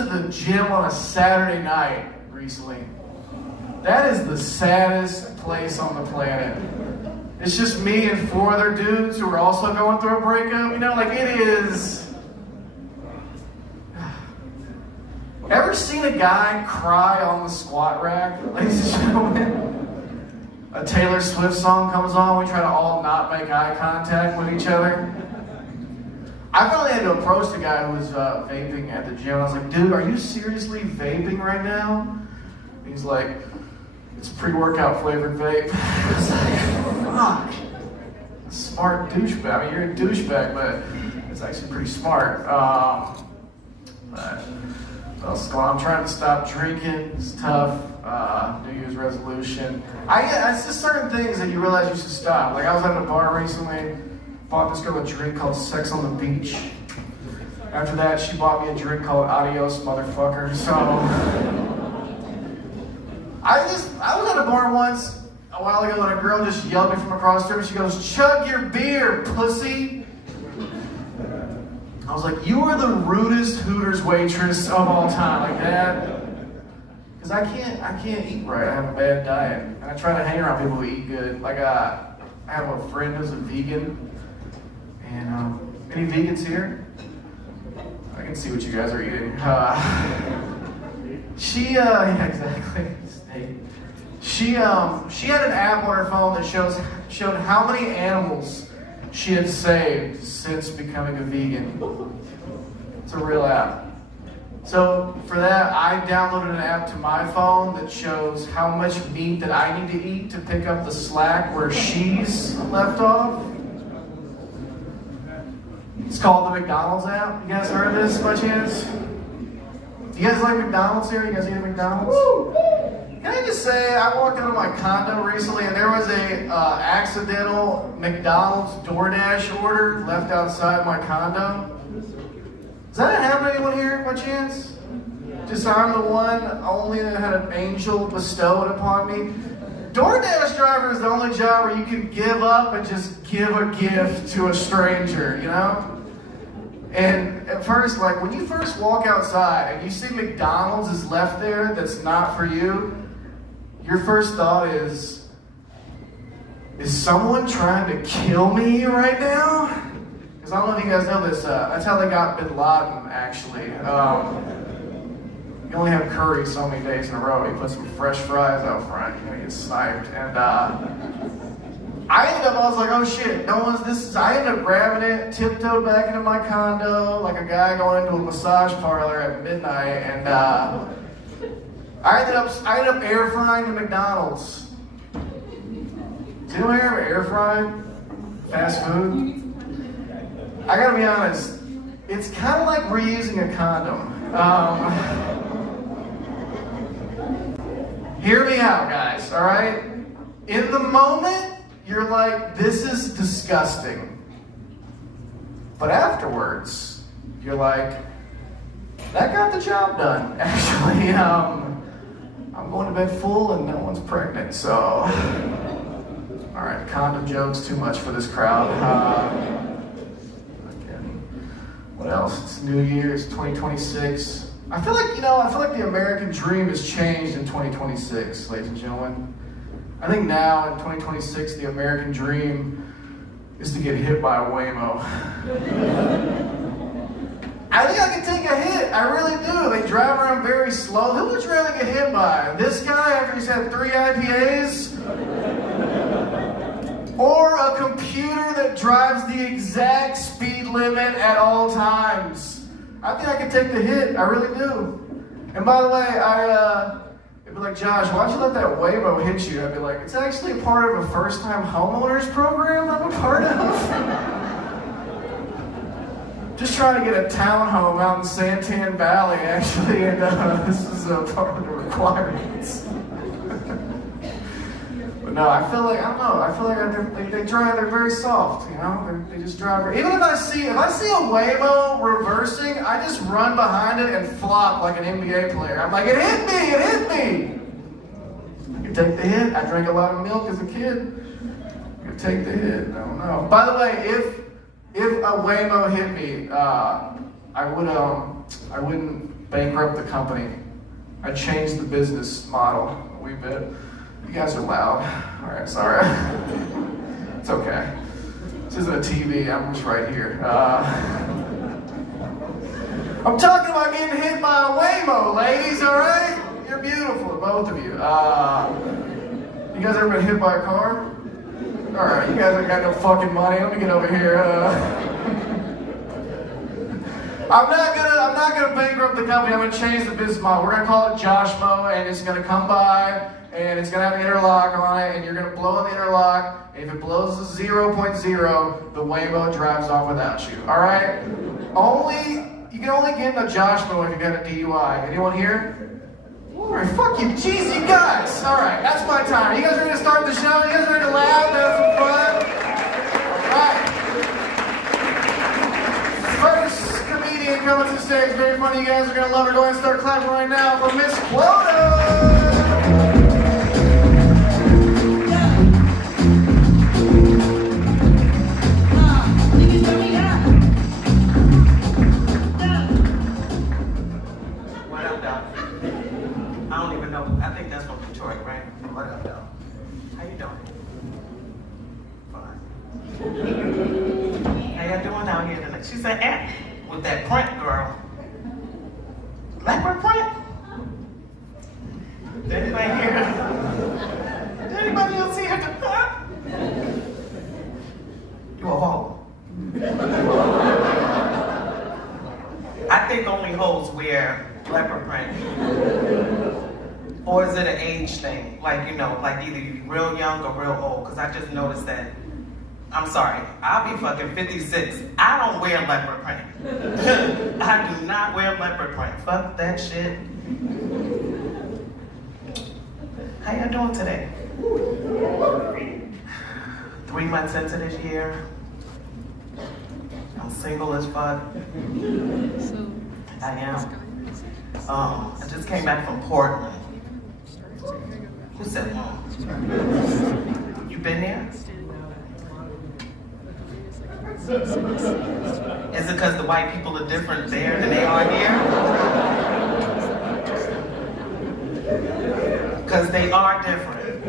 to the gym on a Saturday night recently. That is the saddest place on the planet. It's just me and 4 other dudes who are also going through a breakup. You know, like it is. Ever seen a guy cry on the squat rack, ladies and gentlemen? A Taylor Swift song comes on, we try to all not make eye contact with each other. I finally had to approach the guy who was vaping at the gym. I was like, dude, are you seriously vaping right now? He's like, it's pre-workout flavored vape. I was like, fuck. Smart douchebag. I mean, you're a douchebag, but it's actually pretty smart. But I'm trying to stop drinking. It's tough. New Year's resolution. It's just certain things that you realize you should stop. Like I was at a bar recently, bought this girl a drink called Sex on the Beach. After that, she bought me a drink called Adios, motherfucker. So I was at a bar once a while ago and a girl just yelled at me from across the room. She goes, "Chug your beer, pussy." I was like, you are the rudest Hooters waitress of all time, like that. Because I can't eat right. I have a bad diet. And I try to hang around people who eat good. Like I have a friend who's a vegan. And any vegans here? I can see what you guys are eating. Yeah, exactly. She had an app on her phone that showed how many animals she had saved since becoming a vegan. It's a real app. So for that, I downloaded an app to my phone that shows how much meat that I need to eat to pick up the slack where she's left off. It's called the McDonald's app. You guys heard of this by chance? You guys like McDonald's here? You guys eat at McDonald's? Can I just say, I walked into my condo recently and there was a accidental McDonald's DoorDash order left outside my condo. Does that happen to anyone here by chance? Just I'm the one only that had an angel bestowed upon me. DoorDash driver is the only job where you can give up and just give a gift to a stranger, you know? And at first, like when you first walk outside and you see McDonald's is left there that's not for you, your first thought is someone trying to kill me right now? Because I don't know if you guys know this, that's how they got Bin Laden, actually. You only have curry so many days in a row. You put some fresh fries out front, you're gonna get sniped. And I was like, oh shit, I ended up grabbing it, tiptoed back into my condo, like a guy going into a massage parlor at midnight, and I ended up air frying the McDonald's. Does anyone here ever air fried fast food? I gotta be honest, it's kind of like reusing a condom. Hear me out, guys, all right? In the moment, you're like, this is disgusting. But afterwards, you're like, that got the job done. Actually, I'm going to bed full and no one's pregnant, so. All right, condom jokes, too much for this crowd. What else? It's New Year's, 2026. I feel like the American dream has changed in 2026, ladies and gentlemen. I think now in 2026, the American dream is to get hit by a Waymo. I think I can take a hit. I really do. They drive around very slow. Who would you rather get hit by? This guy after he's had 3 IPAs? Or a computer that drives the exact speed limit at all times? I think I can take the hit. I really do. And by the way, it'd be like, Josh, why'd you let that Waymo hit you? I'd be like, it's actually a part of a first-time homeowners program I'm a part of. Just trying to get a townhome out in Santan Valley, actually, and this is a part of the requirements. But no, I feel like they drive, they're very soft, you know? They just drive. Even if I see a Waymo reversing, I just run behind it and flop like an NBA player. I'm like, it hit me! I can take the hit. I drank a lot of milk as a kid. I can take the hit. I don't know. By the way, if a Waymo hit me, I wouldn't bankrupt the company. I changed the business model a wee bit. You guys are loud. All right, sorry. It's okay. This isn't a TV, I'm just right here. I'm talking about getting hit by a Waymo, ladies, all right? You're beautiful, both of you. You guys ever been hit by a car? All right, you guys ain't got no fucking money. Let me get over here. I'm not gonna bankrupt the company. I'm gonna change the business model. We're gonna call it Joshmo, and it's gonna come by, and it's gonna have an interlock on it, and you're gonna blow on the interlock. And if it blows to 0.0, the Waymo drives off without you. All right? You can only get in a Joshmo if you got a DUI. Anyone here? All right, fuck you, jeez, you guys. All right, that's my time. You guys ready to start the show? You guys ready to laugh, have some fun? All right. First comedian coming to the stage, very funny. You guys are gonna love her. Go ahead and start clapping right now for Miss Quota. I think that's from Detroit, right? What up, though? How you doing? Fine. How y'all doing out here tonight? She said, with that print, girl. Leopard print? Did anybody hear her? Did anybody else hear her? You a hoe. I think only hoes wear leopard print. Or is it an age thing? Like, you know, like either you be real young or real old? Because I just noticed that, I'm sorry, I'll be fucking 56. I don't wear leopard print. I do not wear leopard print. Fuck that shit. How y'all doing today? 3 months into this year. I'm single as fuck. I am. I just came back from Portland. Who said no? You been there? Is it because the white people are different there than they are here? Because they are different.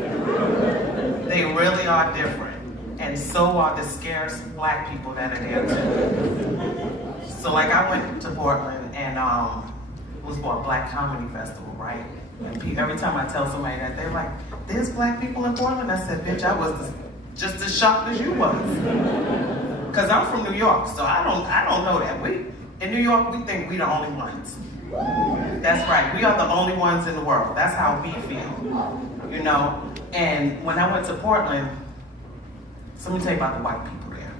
They really are different. And so are the scarce black people that are there too. So like I went to Portland and it was for a black comedy festival, right? And every time I tell somebody that, they're like, there's black people in Portland? I said, bitch, I was just as shocked as you was. Because I'm from New York, so I don't know that. In New York, we think we the only ones. That's right, we are the only ones in the world. That's how we feel, you know? And when I went to Portland, so let me tell you about the white people there.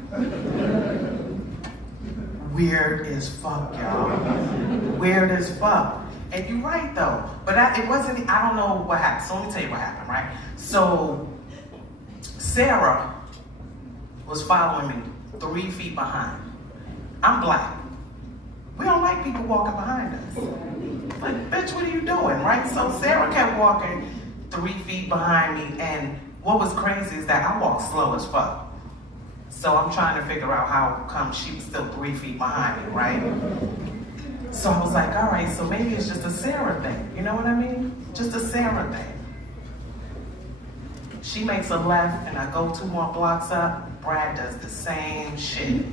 Weird as fuck, y'all. Weird as fuck. And you're right though, but it wasn't, I don't know what happened. So let me tell you what happened, right? So Sarah was following me 3 feet behind. I'm black. We don't like people walking behind us. Like, bitch, what are you doing, right? So Sarah kept walking 3 feet behind me, and what was crazy is that I walk slow as fuck. So I'm trying to figure out how come she was still 3 feet behind me, right? So I was like, all right, so maybe it's just a Sarah thing. You know what I mean? Just a Sarah thing. She makes a left and I go 2 more blocks up. Brad does the same shit.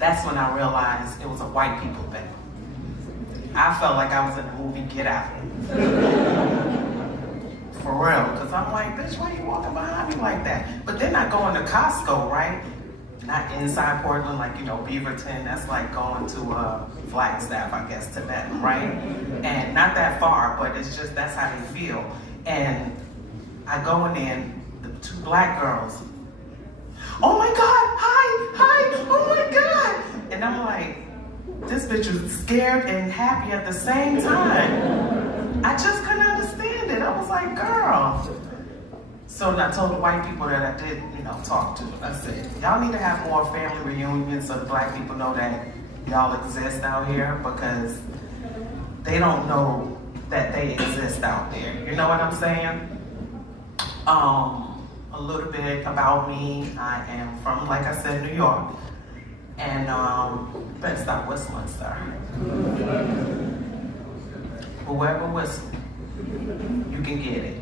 That's when I realized it was a white people thing. I felt like I was in the movie Get Out. For real, because I'm like, bitch, why are you walking behind me like that? But then I go into Costco, right? Not inside Portland, like, you know, Beaverton. That's like going to Flagstaff, I guess, to them, right? And not that far, but it's just, that's how they feel. And I go in there, and the 2 black girls, oh my God, hi, oh my God. And I'm like, this bitch was scared and happy at the same time. I just couldn't understand it. I was like, girl. So I told the white people that I did, you know, talk to. I said, y'all need to have more family reunions so the black people know that y'all exist out here, because they don't know that they exist out there. You know what I'm saying? A little bit about me. I am from, like I said, New York. And you better stop whistling, sir. Whoever whistles, you can get it.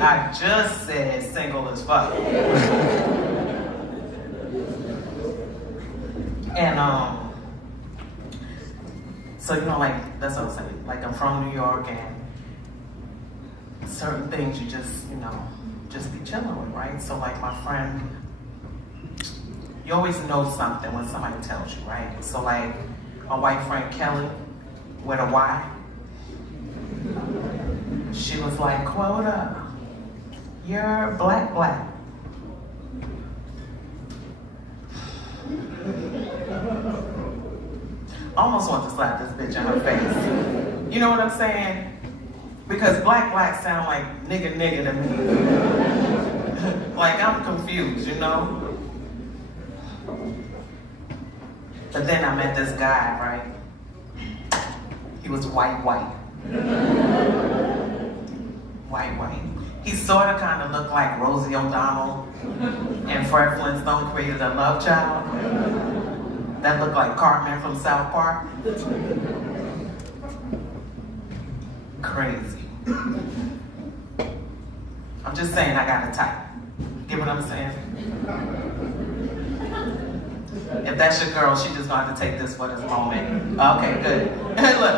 I just said single as fuck. And so you know, like that's what I'm saying. Like I'm from New York, and certain things you just, you know, just be chilling with, right? So like my friend, you always know something when somebody tells you, right? So like my white friend Kelly, with a Y, she was like, Quota, you're black. I almost want to slap this bitch in her face. You know what I'm saying? Because black sound like nigga to me. Like I'm confused, you know? But then I met this guy, right? He was white. White. He sort of kind of looked like Rosie O'Donnell and Fred Flintstone created a love child. That looked like Cartman from South Park. Crazy. I'm just saying I got a type. Get what I'm saying? If that's your girl, she just gonna have to take this for this moment. Okay, good. Look.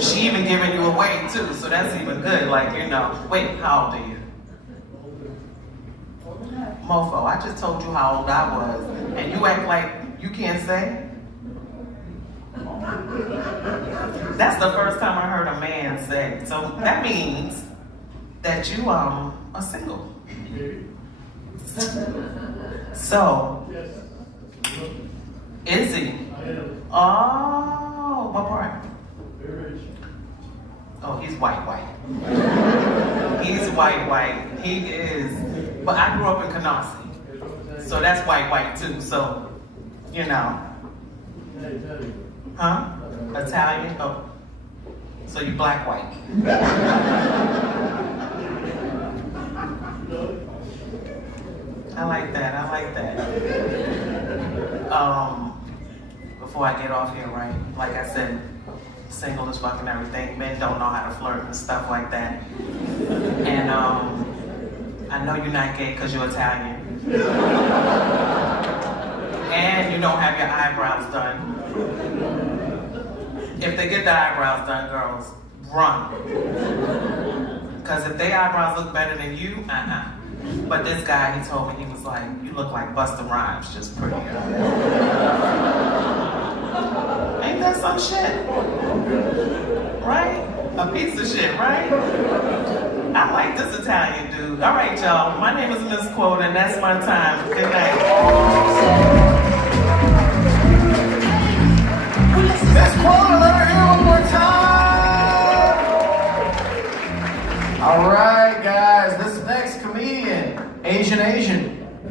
She even giving you away too, so that's even good. Like, you know, wait, how old are you? Mofo, I just told you how old I was, and you act like you can't say? That's the first time I heard a man say. So that means that you are single. So, is he? Oh, what part? Oh, he's white. He's white. He is. But I grew up in Canarsie, so that's white too. So, you know. Huh? Italian? Oh. So you white. I like that. Before I get off here, right? Like I said, single as fucking everything. Men don't know how to flirt and stuff like that. And I know you're not gay because you're Italian. And you don't have your eyebrows done. If they get the eyebrows done, girls, run. Because if their eyebrows look better than you, But this guy, he told me, he was like, you look like Busta Rhymes, just prettier. Ain't that some shit? Right? A piece of shit, right? I like this Italian dude. All right, y'all. My name is Miss Quote, and that's my time. Good night. Miss Quota, let her hear one more time. All right, guys. This next comedian, Asian.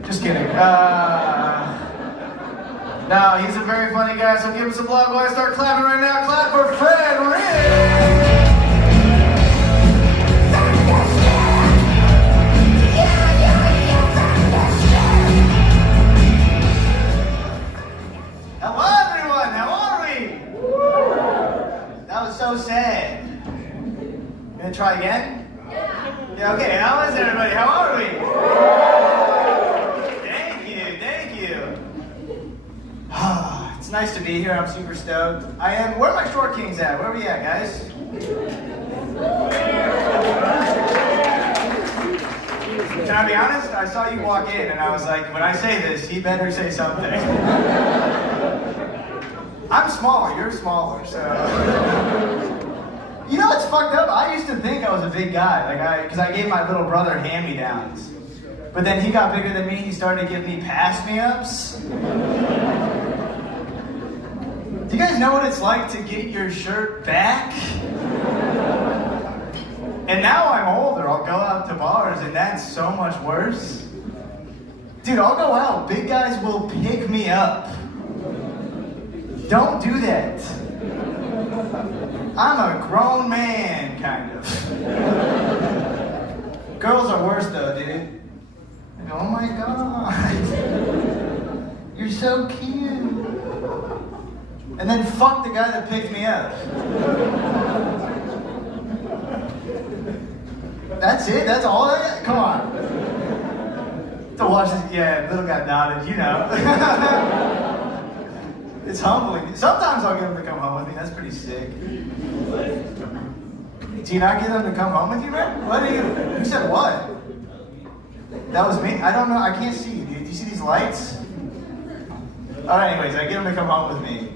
Just kidding. No, he's a very funny guy, so give him some love. Go ahead and start clapping right now. Clap for Fred Rich. Hello, everyone. How are we? That was so sad. You gonna try again? Yeah, okay. How is everybody? How are we? Thank you. It's nice to be here. I'm super stoked. I am. Where are my short kings at? Where are we at, guys? Can I be honest? I saw you walk in and I was like, when I say this, he better say something. I'm smaller, you're smaller, so. You know what's fucked up? I used to think I was a big guy, because I gave my little brother hand-me-downs. But then he got bigger than me, he started giving me pass-me-ups. Do you guys know what it's like to get your shirt back? And now I'm older, I'll go out to bars and that's so much worse. Dude, I'll go out, big guys will pick me up. Don't do that. I'm a grown man, kind of. Girls are worse though, dude. They'll be oh my God, you're so cute. And then fuck the guy that picked me up. That's it? That's all I got? Come on. To watch this, yeah, little guy nodded, you know. It's humbling. Sometimes I'll get him to come home with me. That's pretty sick. Do you not get them to come home with you, man? What are you? You said what? That was me? I don't know. I can't see you, dude. Do you see these lights? Alright, anyways, I get them to come home with me.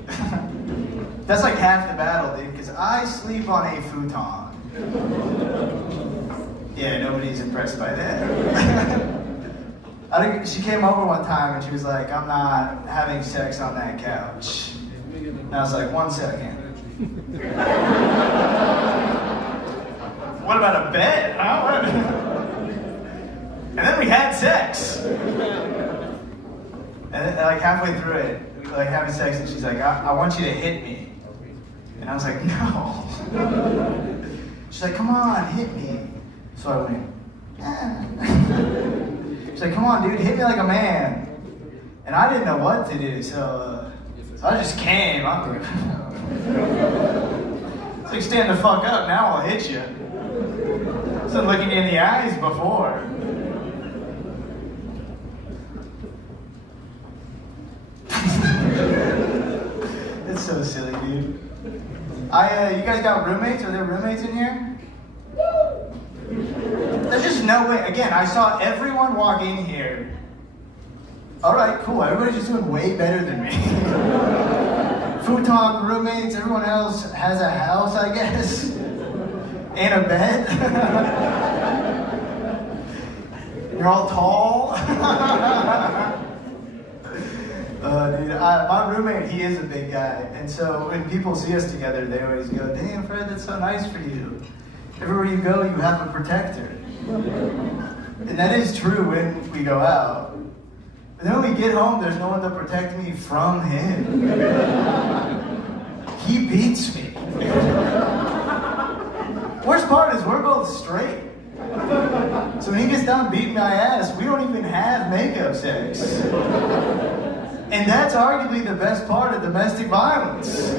That's like half the battle, dude, because I sleep on a futon. Yeah, nobody's impressed by that. She came over one time and she was like, I'm not having sex on that couch. And I was like, 1 second. What about a bed, huh? And then we had sex. And then, like halfway through it, we were like having sex and she's like, I want you to hit me. And I was like, no. She's like, come on, hit me. So I went, She's like, come on, dude, hit me like a man. And I didn't know what to do, so I just came. I'm like, it's like, stand the fuck up, now I'll hit you. I was looking you in the eyes before. It's so silly, dude. You guys got roommates? Are there roommates in here? There's just no way. Again, I saw everyone walk in here. Alright, cool. Everybody's just doing way better than me. Futon roommates, everyone else has a house, I guess. And a bed. You're all tall. Dude, my roommate, he is a big guy. And so when people see us together, they always go, damn, Fred, that's so nice for you. Everywhere you go, you have a protector. And that is true when we go out. But then when we get home, there's no one to protect me from him. He beats me. Worst part is we're both straight. So when he gets done beating my ass, we don't even have makeup sex. And that's arguably the best part of domestic violence.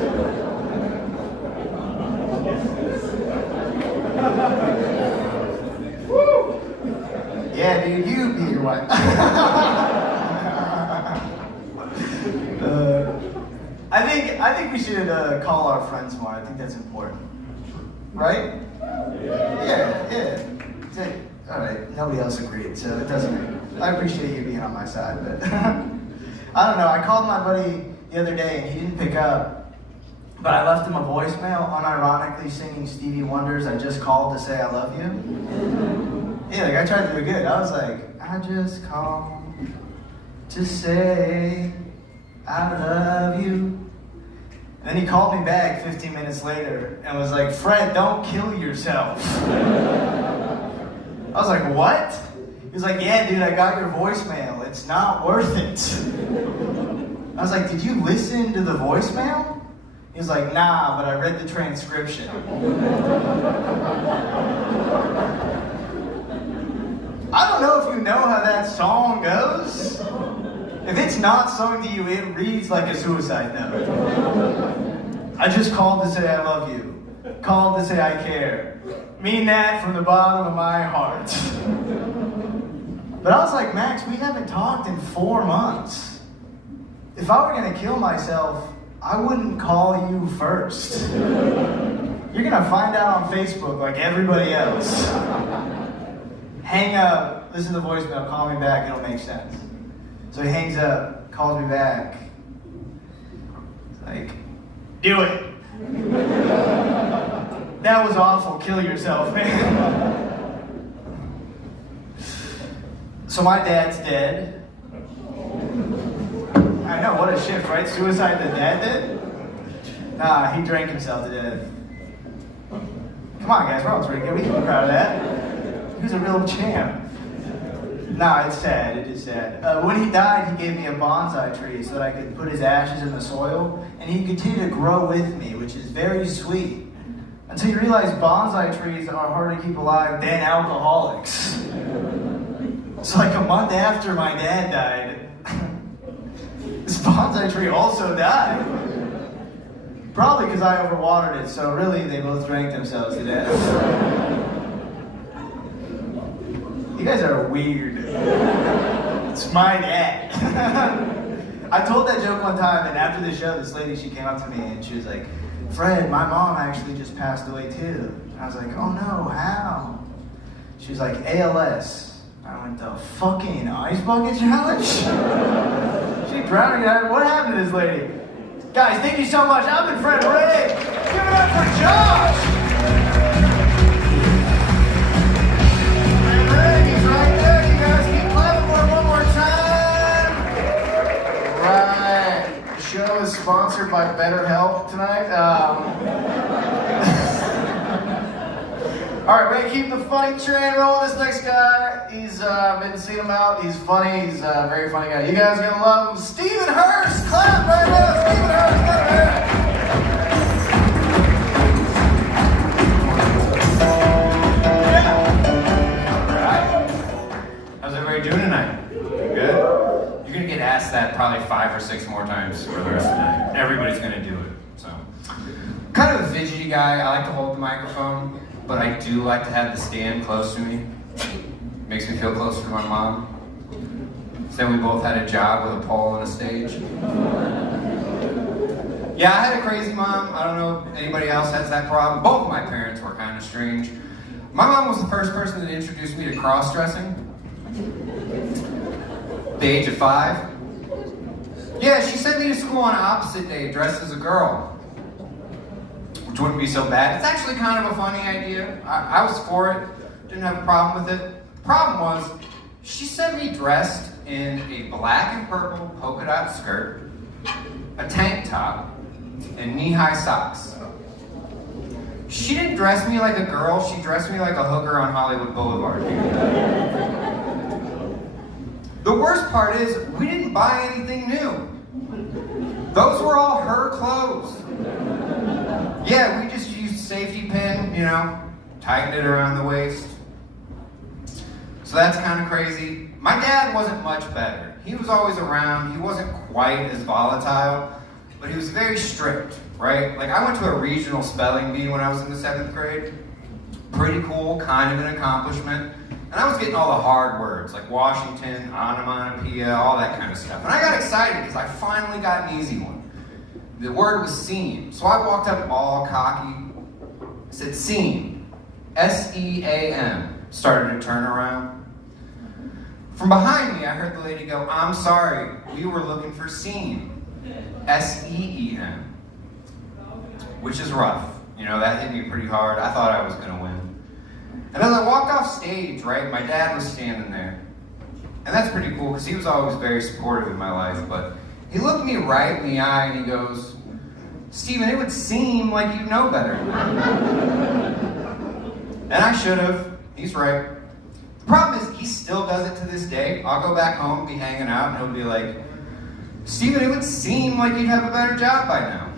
Woo! Yeah, dude, you beat your wife. I think we should call our friends more. I think that's important. Right? Yeah. All right, nobody else agreed, so it doesn't. I appreciate you being on my side, but I don't know. I called my buddy the other day and he didn't pick up, but I left him a voicemail, unironically singing Stevie Wonder's "I Just Called to Say I Love You." Yeah, like I tried to do good. I was like, I just called to say I love you. And then he called me back 15 minutes later and was like, Fred, don't kill yourself. I was like, what? He was like, yeah, dude, I got your voicemail. It's not worth it. I was like, did you listen to the voicemail? He was like, nah, but I read the transcription. I don't know if you know how that song goes. If it's not sung to you, it reads like a suicide note. I just called to say I love you. Called to say I care. Mean that from the bottom of my heart. But I was like, Max, we haven't talked in 4 months. If I were gonna kill myself, I wouldn't call you first. You're gonna find out on Facebook like everybody else. Hang up, listen to the voicemail, call me back, it'll make sense. So he hangs up, calls me back. It's like, do it. That was awful, kill yourself, man. So my dad's dead. I know, what a shift, right? Suicide the dad did? Nah, he drank himself to death. Come on, guys, we're all drinking. We can be proud of that. He was a real champ. Nah, it's sad. It is sad. When he died, he gave me a bonsai tree so that I could put his ashes in the soil, and he continued to grow with me, which is very sweet. Until you realize bonsai trees are harder to keep alive than alcoholics. It's like a month after my dad died. This bonsai tree also died. Probably because I overwatered it, so really they both drank themselves to death. You guys are weird. It's my dad. I told that joke one time, and after the show, this lady, she came up to me and she was like, Fred, my mom actually just passed away too. And I was like, oh no, how? She was like, ALS. I went, the fucking ice bucket challenge? She drowning out. What happened to this lady? Guys, thank you so much. I've been Fred Ray. Give it up for Josh. And Ray, he's right there. You guys keep clapping for him one more time. Right. The show is sponsored by BetterHelp tonight. All right, Ray, keep the funny train rolling. This next guy, he's been seeing him out. He's funny. He's a very funny guy. You guys are gonna love him. Stephen Hurst, clap right now. Stephen Hurst, clap right All right. How's everybody doing tonight? Good? You're gonna get asked that probably 5 or 6 more times for the rest of the night. Everybody's gonna do it. So, kind of a fidgety guy. I like to hold the microphone, but I do like to have the stand close to me. Makes me feel closer to my mom. So we both had a job with a pole and a stage. Yeah, I had a crazy mom. I don't know if anybody else has that problem. Both of my parents were kind of strange. My mom was the first person that introduced me to cross-dressing. At the age of 5. Yeah, she sent me to school on opposite day dressed as a girl. Which wouldn't be so bad. It's actually kind of a funny idea. I was for it. Didn't have a problem with it. Problem was, she sent me dressed in a black and purple polka dot skirt, a tank top, and knee-high socks. She didn't dress me like a girl, she dressed me like a hooker on Hollywood Boulevard. The worst part is, we didn't buy anything new. Those were all her clothes. Yeah, we just used safety pin, you know, tightened it around the waist. So that's kind of crazy. My dad wasn't much better. He was always around. He wasn't quite as volatile, but he was very strict, right? Like, I went to a regional spelling bee when I was in the 7th grade. Pretty cool, kind of an accomplishment. And I was getting all the hard words, like Washington, onomatopoeia, all that kind of stuff. And I got excited because I finally got an easy one. The word was seam. So I walked up all cocky, said seam, S-E-A-M. Started to turn around. From behind me, I heard the lady go, I'm sorry, we were looking for seam, S-E-E-M, which is rough. You know, that hit me pretty hard. I thought I was gonna win. And as I walked off stage, right, my dad was standing there. And that's pretty cool, because he was always very supportive in my life, but he looked me right in the eye and he goes, Steven, it would seem like you know better. And I should have. He's right. The problem is, he still does it to this day. I'll go back home, be hanging out, and he'll be like, Steven, it would seem like you'd have a better job by now.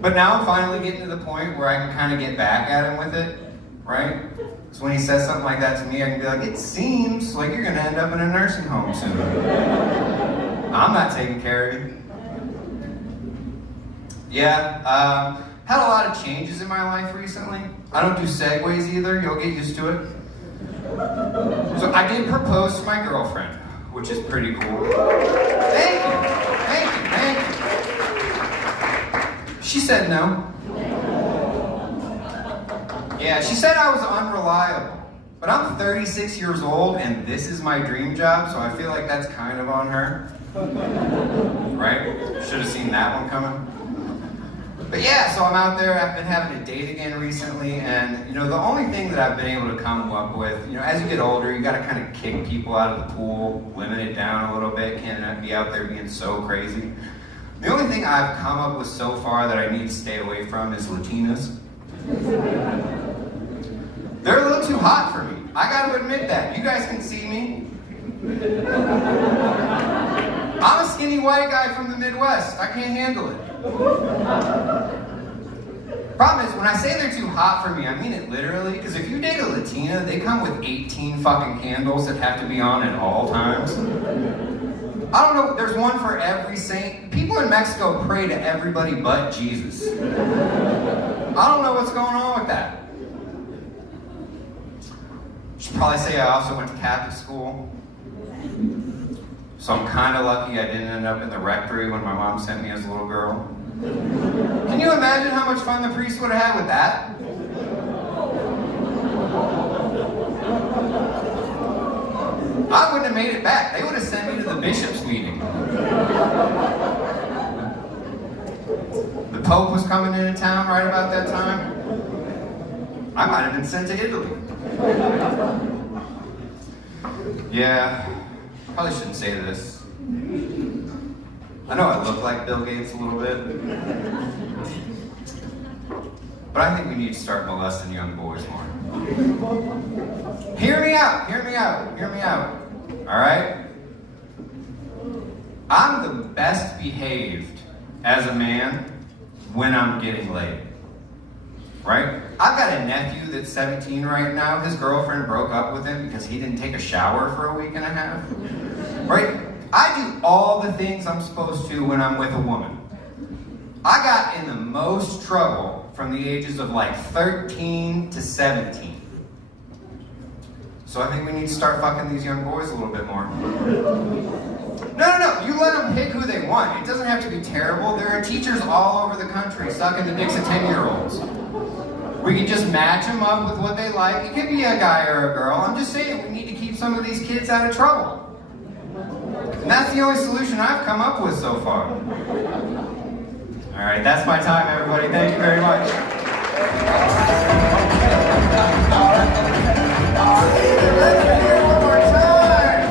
But now I'm finally getting to the point where I can kind of get back at him with it, right? So when he says something like that to me, I can be like, it seems like you're gonna end up in a nursing home soon. I'm not taking care of you. Yeah, had a lot of changes in my life recently. I don't do segues either, you'll get used to it. So I did propose to my girlfriend, which is pretty cool. Thank you. She said no. Yeah, she said I was unreliable. But I'm 36 years old and this is my dream job, so I feel like that's kind of on her. Right? Should have seen that one coming. But yeah, so I'm out there, I've been having a date again recently, and you know, the only thing that I've been able to come up with, you know, as you get older, you gotta kind of kick people out of the pool, limit it down a little bit, can't be out there being so crazy. The only thing I've come up with so far that I need to stay away from is Latinas. They're a little too hot for me. I gotta admit that. You guys can see me. I'm a skinny white guy from the Midwest. I can't handle it. Problem is, when I say they're too hot for me, I mean it literally, because if you date a Latina, they come with 18 fucking candles that have to be on at all times. I don't know, there's one for every saint. People in Mexico pray to everybody but Jesus. I don't know what's going on with that. Should probably say I also went to Catholic school. So I'm kind of lucky I didn't end up in the rectory when my mom sent me as a little girl. Can you imagine how much fun the priest would have had with that? I wouldn't have made it back. They would have sent me to the bishop's meeting. The Pope was coming into town right about that time. I might have been sent to Italy. Yeah, probably shouldn't say this. I know I look like Bill Gates a little bit. But I think we need to start molesting young boys more. Hear me out, hear me out, hear me out. Alright? I'm the best behaved as a man when I'm getting laid. Right? I've got a nephew that's 17 right now. His girlfriend broke up with him because he didn't take a shower for a week and a half. Right? I do all the things I'm supposed to when I'm with a woman. I got in the most trouble from the ages of like 13 to 17. So I think we need to start fucking these young boys a little bit more. No. You let them pick who they want. It doesn't have to be terrible. There are teachers all over the country sucking the dicks of 10-year-olds. We can just match them up with what they like. It could be a guy or a girl. I'm just saying we need to keep some of these kids out of trouble. And that's the only solution I've come up with so far. All right, that's my time, everybody. Thank you very much. Let's hear it one more time.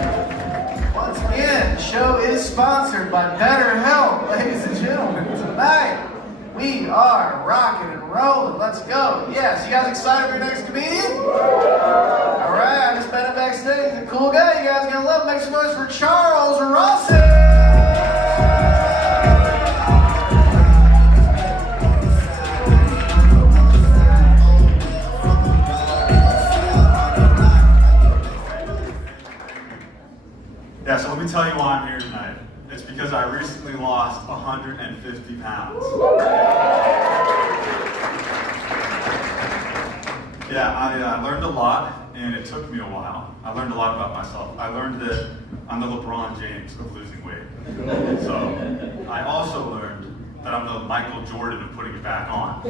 Once again, the show is sponsored by BetterHelp, ladies and gentlemen. Tonight, we are rocking and rolling. Let's go. Yes, you guys excited for your next comedian? All right, I just met him backstage. He's a cool guy. You guys are going to love him. Make some noise for Charles Rossi. Yeah, so let me tell you why I'm here tonight. It's because I recently lost 150 pounds. Yeah, I learned a lot, and it took me a while. I learned a lot about myself. I learned that I'm the LeBron James of losing weight. So I also learned that I'm the Michael Jordan of putting it back on,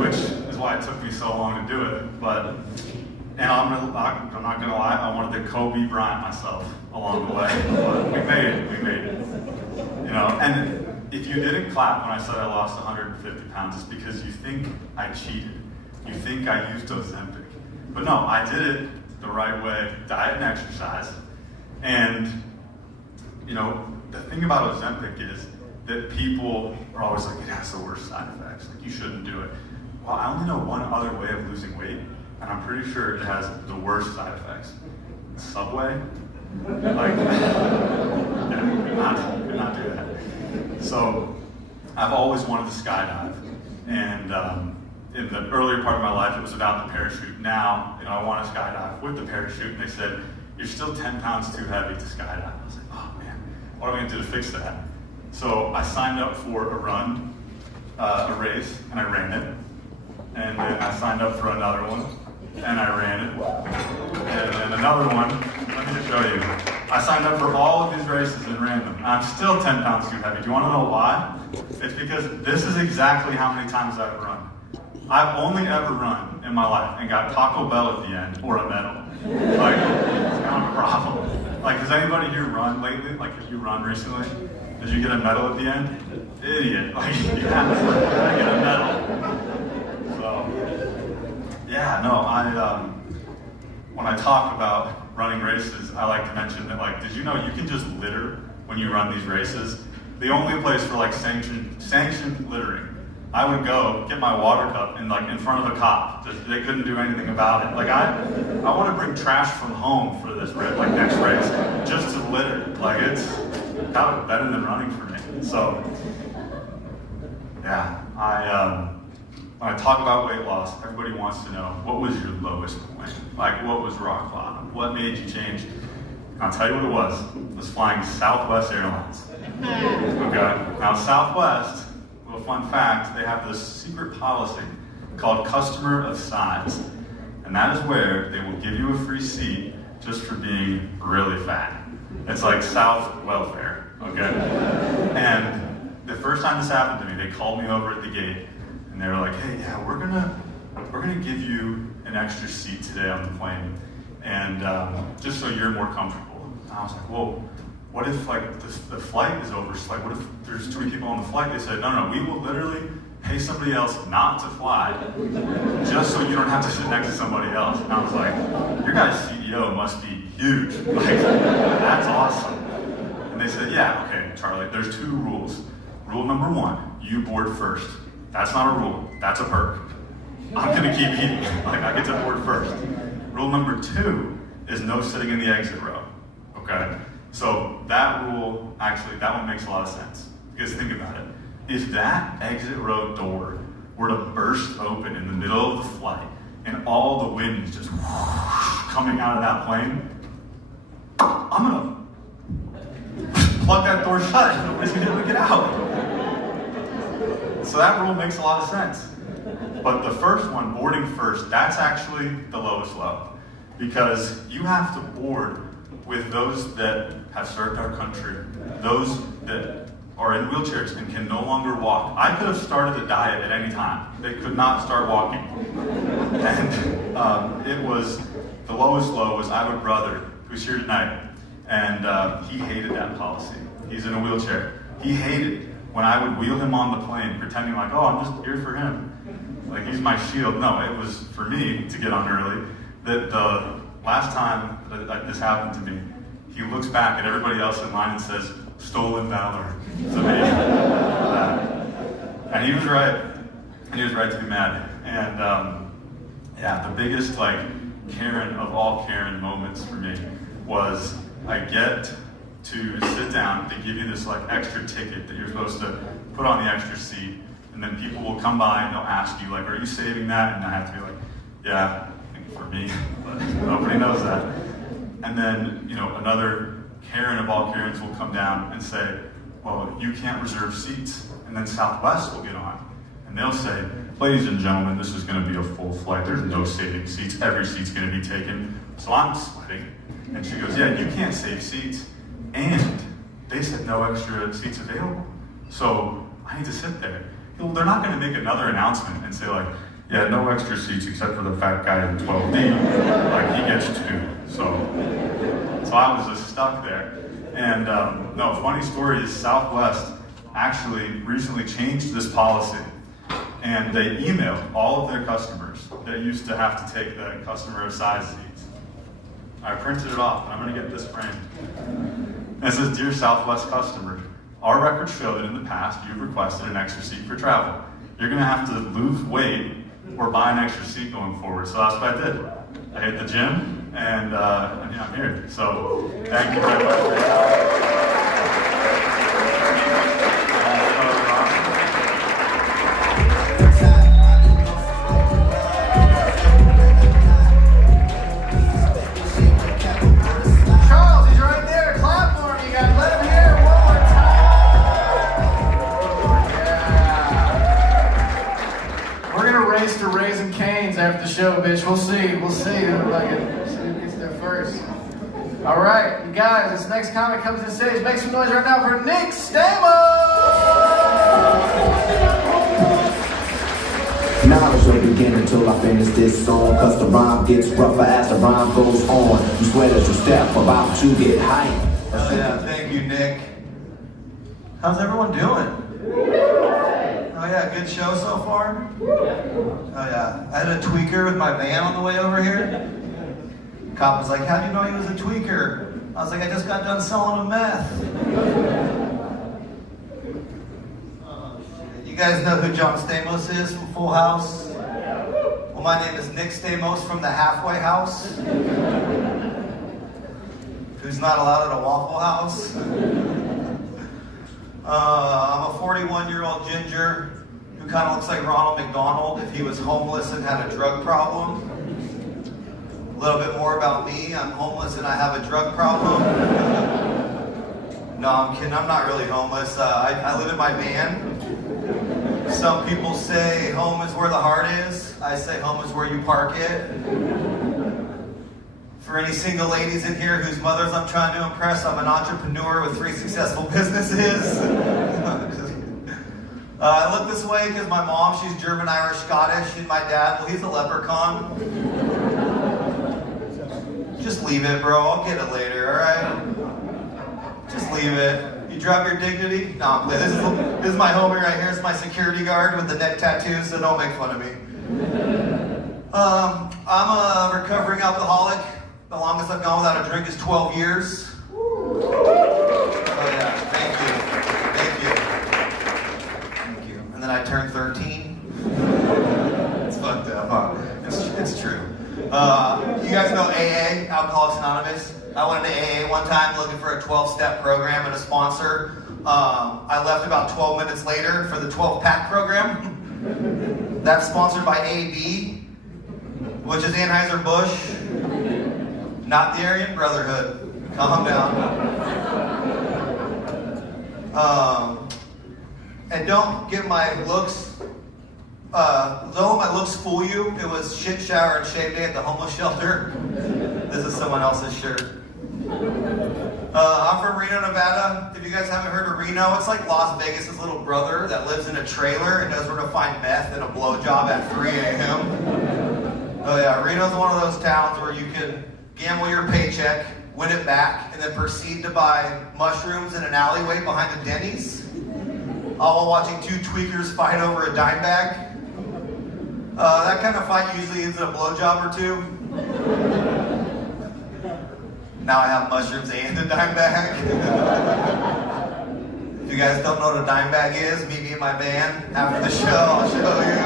which is why it took me so long to do it. And I'm not gonna lie, I wanted to Kobe Bryant myself along the way, but we made it. You know, and if you didn't clap when I said I lost 150 pounds, it's because you think I cheated. You think I used Ozempic. But no, I did it the right way, diet and exercise. And, you know, the thing about Ozempic is that people are always like, it has the worst side effects, like you shouldn't do it. Well, I only know one other way of losing weight, and I'm pretty sure it has the worst side effects. Subway? Like, yeah, could not do that. So, I've always wanted to skydive, and in the earlier part of my life, it was about the parachute. Now, you know, I want to skydive with the parachute, and they said, you're still 10 pounds too heavy to skydive. I was like, oh man, what am I going to do to fix that? So I signed up for a run, a race, and I ran it. And then I signed up for another one, and I ran it. And then another one, let me just show you. I signed up for all of these races and ran them. I'm still 10 pounds too heavy. Do you want to know why? It's because this is exactly how many times I've run. I've only ever run in my life and got Taco Bell at the end or a medal. Like, it's kind of a problem. Like, does anybody here run lately? Like, if you run recently, did you get a medal at the end? Idiot. Like, you have to get a medal. So, yeah, no, when I talk about running races, I like to mention that, like, did you know you can just litter when you run these races? The only place for, like, sanctioned littering, I would go get my water cup and, like, in front of a cop. They couldn't do anything about it. Like, I want to bring trash from home for this like next race, just to litter. Like, it's kind of better than running for me. So, yeah, when I talk about weight loss, everybody wants to know, what was your lowest point? Like, what was rock bottom? What made you change? And I'll tell you what it was. It was flying Southwest Airlines. Okay? Now, Southwest, little fun fact, they have this secret policy called customer of size. And that is where they will give you a free seat just for being really fat. It's like South welfare, okay? And the first time this happened to me, they called me over at the gate, and they were like, hey, yeah, we're gonna give you an extra seat today on the plane, and just so you're more comfortable. And I was like, whoa, what if like the flight is over? So, like, what if there's too many people on the flight? They said, no, we will literally pay somebody else not to fly, just so you don't have to sit next to somebody else. And I was like, your guys' CEO must be huge. Like, that's awesome. And they said, yeah, okay, Charlie, there's 2 rules. Rule number 1, you board first. That's not a rule, that's a perk. I'm gonna keep eating, like I get to board first. Rule number 2 is no sitting in the exit row, okay? So that rule, actually, that one makes a lot of sense. Because think about it. If that exit row door were to burst open in the middle of the flight and all the wind is just coming out of that plane, I'm gonna plug that door shut and nobody's gonna be able to get out. So that rule makes a lot of sense. But the first one, boarding first, that's actually the lowest low. Because you have to board with those that have served our country, those that are in wheelchairs and can no longer walk. I could have started a diet at any time. They could not start walking. And it was, the lowest low was I have a brother who's here tonight, and he hated that policy. He's in a wheelchair. He hated when I would wheel him on the plane, pretending like, oh, I'm just here for him. Like, he's my shield. No, it was for me to get on early. That the last time that this happened to me, he looks back at everybody else in line and says, stolen valor to me. And he was right. And he was right to be mad. And yeah, the biggest like Karen of all Karen moments for me was I get to sit down. They give you this like extra ticket that you're supposed to put on the extra seat. And then people will come by and they'll ask you like, are you saving that? And I have to be like, yeah, I think for me, but nobody knows that. And then, you know, another Karen of all Karens will come down and say, well, you can't reserve seats. And then Southwest will get on. And they'll say, ladies and gentlemen, this is going to be a full flight. There's no saving seats. Every seat's going to be taken. So I'm sweating. And she goes, yeah, you can't save seats. And they said no extra seats available. So I need to sit there. Well, they're not going to make another announcement and say like, yeah, no extra seats except for the fat guy in 12D. Like, he gets 2. So I was just stuck there. And no, funny story is Southwest actually recently changed this policy. And they emailed all of their customers that used to have to take the customer of size seats. I printed it off, and I'm going to get this framed. And it says, Dear Southwest customers, our records show that in the past you've requested an extra seat for travel. You're going to have to lose weight or buy an extra seat going forward. So that's what I did. I hit the gym, and I'm here. So thank you very much for your time. After the show, bitch. We'll see who gets there first. All right, you guys, this next comic comes to stage. Make some noise right now for Nick Stamos! Knowledge will begin until I finish this song, cause the rhyme gets rougher as the rhyme goes on. You sweat as you step, about to get hyped. Oh yeah, thank you, Nick. How's everyone doing? Oh yeah, good show so far? Oh yeah, I had a tweaker with my van on the way over here. Cop was like, how'd you know he was a tweaker? I was like, I just got done selling him meth. You guys know who John Stamos is from Full House? Well, my name is Nick Stamos from the Halfway House. Who's not allowed at a Waffle House? I'm a 41-year-old ginger who kind of looks like Ronald McDonald if he was homeless and had a drug problem. A little bit more about me. I'm homeless and I have a drug problem. No, I'm kidding. I'm not really homeless. I live in my van. Some people say home is where the heart is. I say home is where you park it. For any single ladies in here whose mothers I'm trying to impress, I'm an entrepreneur with 3 successful businesses. I look this way because my mom, she's German, Irish, Scottish, and my dad, well, he's a leprechaun. Just leave it, bro. I'll get it later, all right? Just leave it. You drop your dignity? No, I'm playing. This is my homie right here. It's my security guard with the neck tattoos, so don't make fun of me. I'm a recovering alcoholic. The longest I've gone without a drink is 12 years. Oh yeah, thank you. And then I turned 13. It's fucked up, huh? It's true. You guys know AA, Alcoholics Anonymous? I went to AA one time looking for a 12-step program and a sponsor. I left about 12 minutes later for the 12-pack program. That's sponsored by AB, which is Anheuser-Busch, not the Aryan Brotherhood. Calm down. And don't get my looks, don't let my looks fool you. It was shit shower and shave day at the homeless shelter. This is someone else's shirt. I'm from Reno, Nevada. If you guys haven't heard of Reno, it's like Las Vegas' little brother that lives in a trailer and knows where to find meth and a blowjob at 3 a.m. Oh yeah, Reno's one of those towns where you can gamble your paycheck, win it back, and then proceed to buy mushrooms in an alleyway behind a Denny's, all while watching 2 tweakers fight over a dime bag. That kind of fight usually ends in a blowjob or 2. Now I have mushrooms and a dime bag. If you guys don't know what a dime bag is, meet me in my van after the show, I'll show you.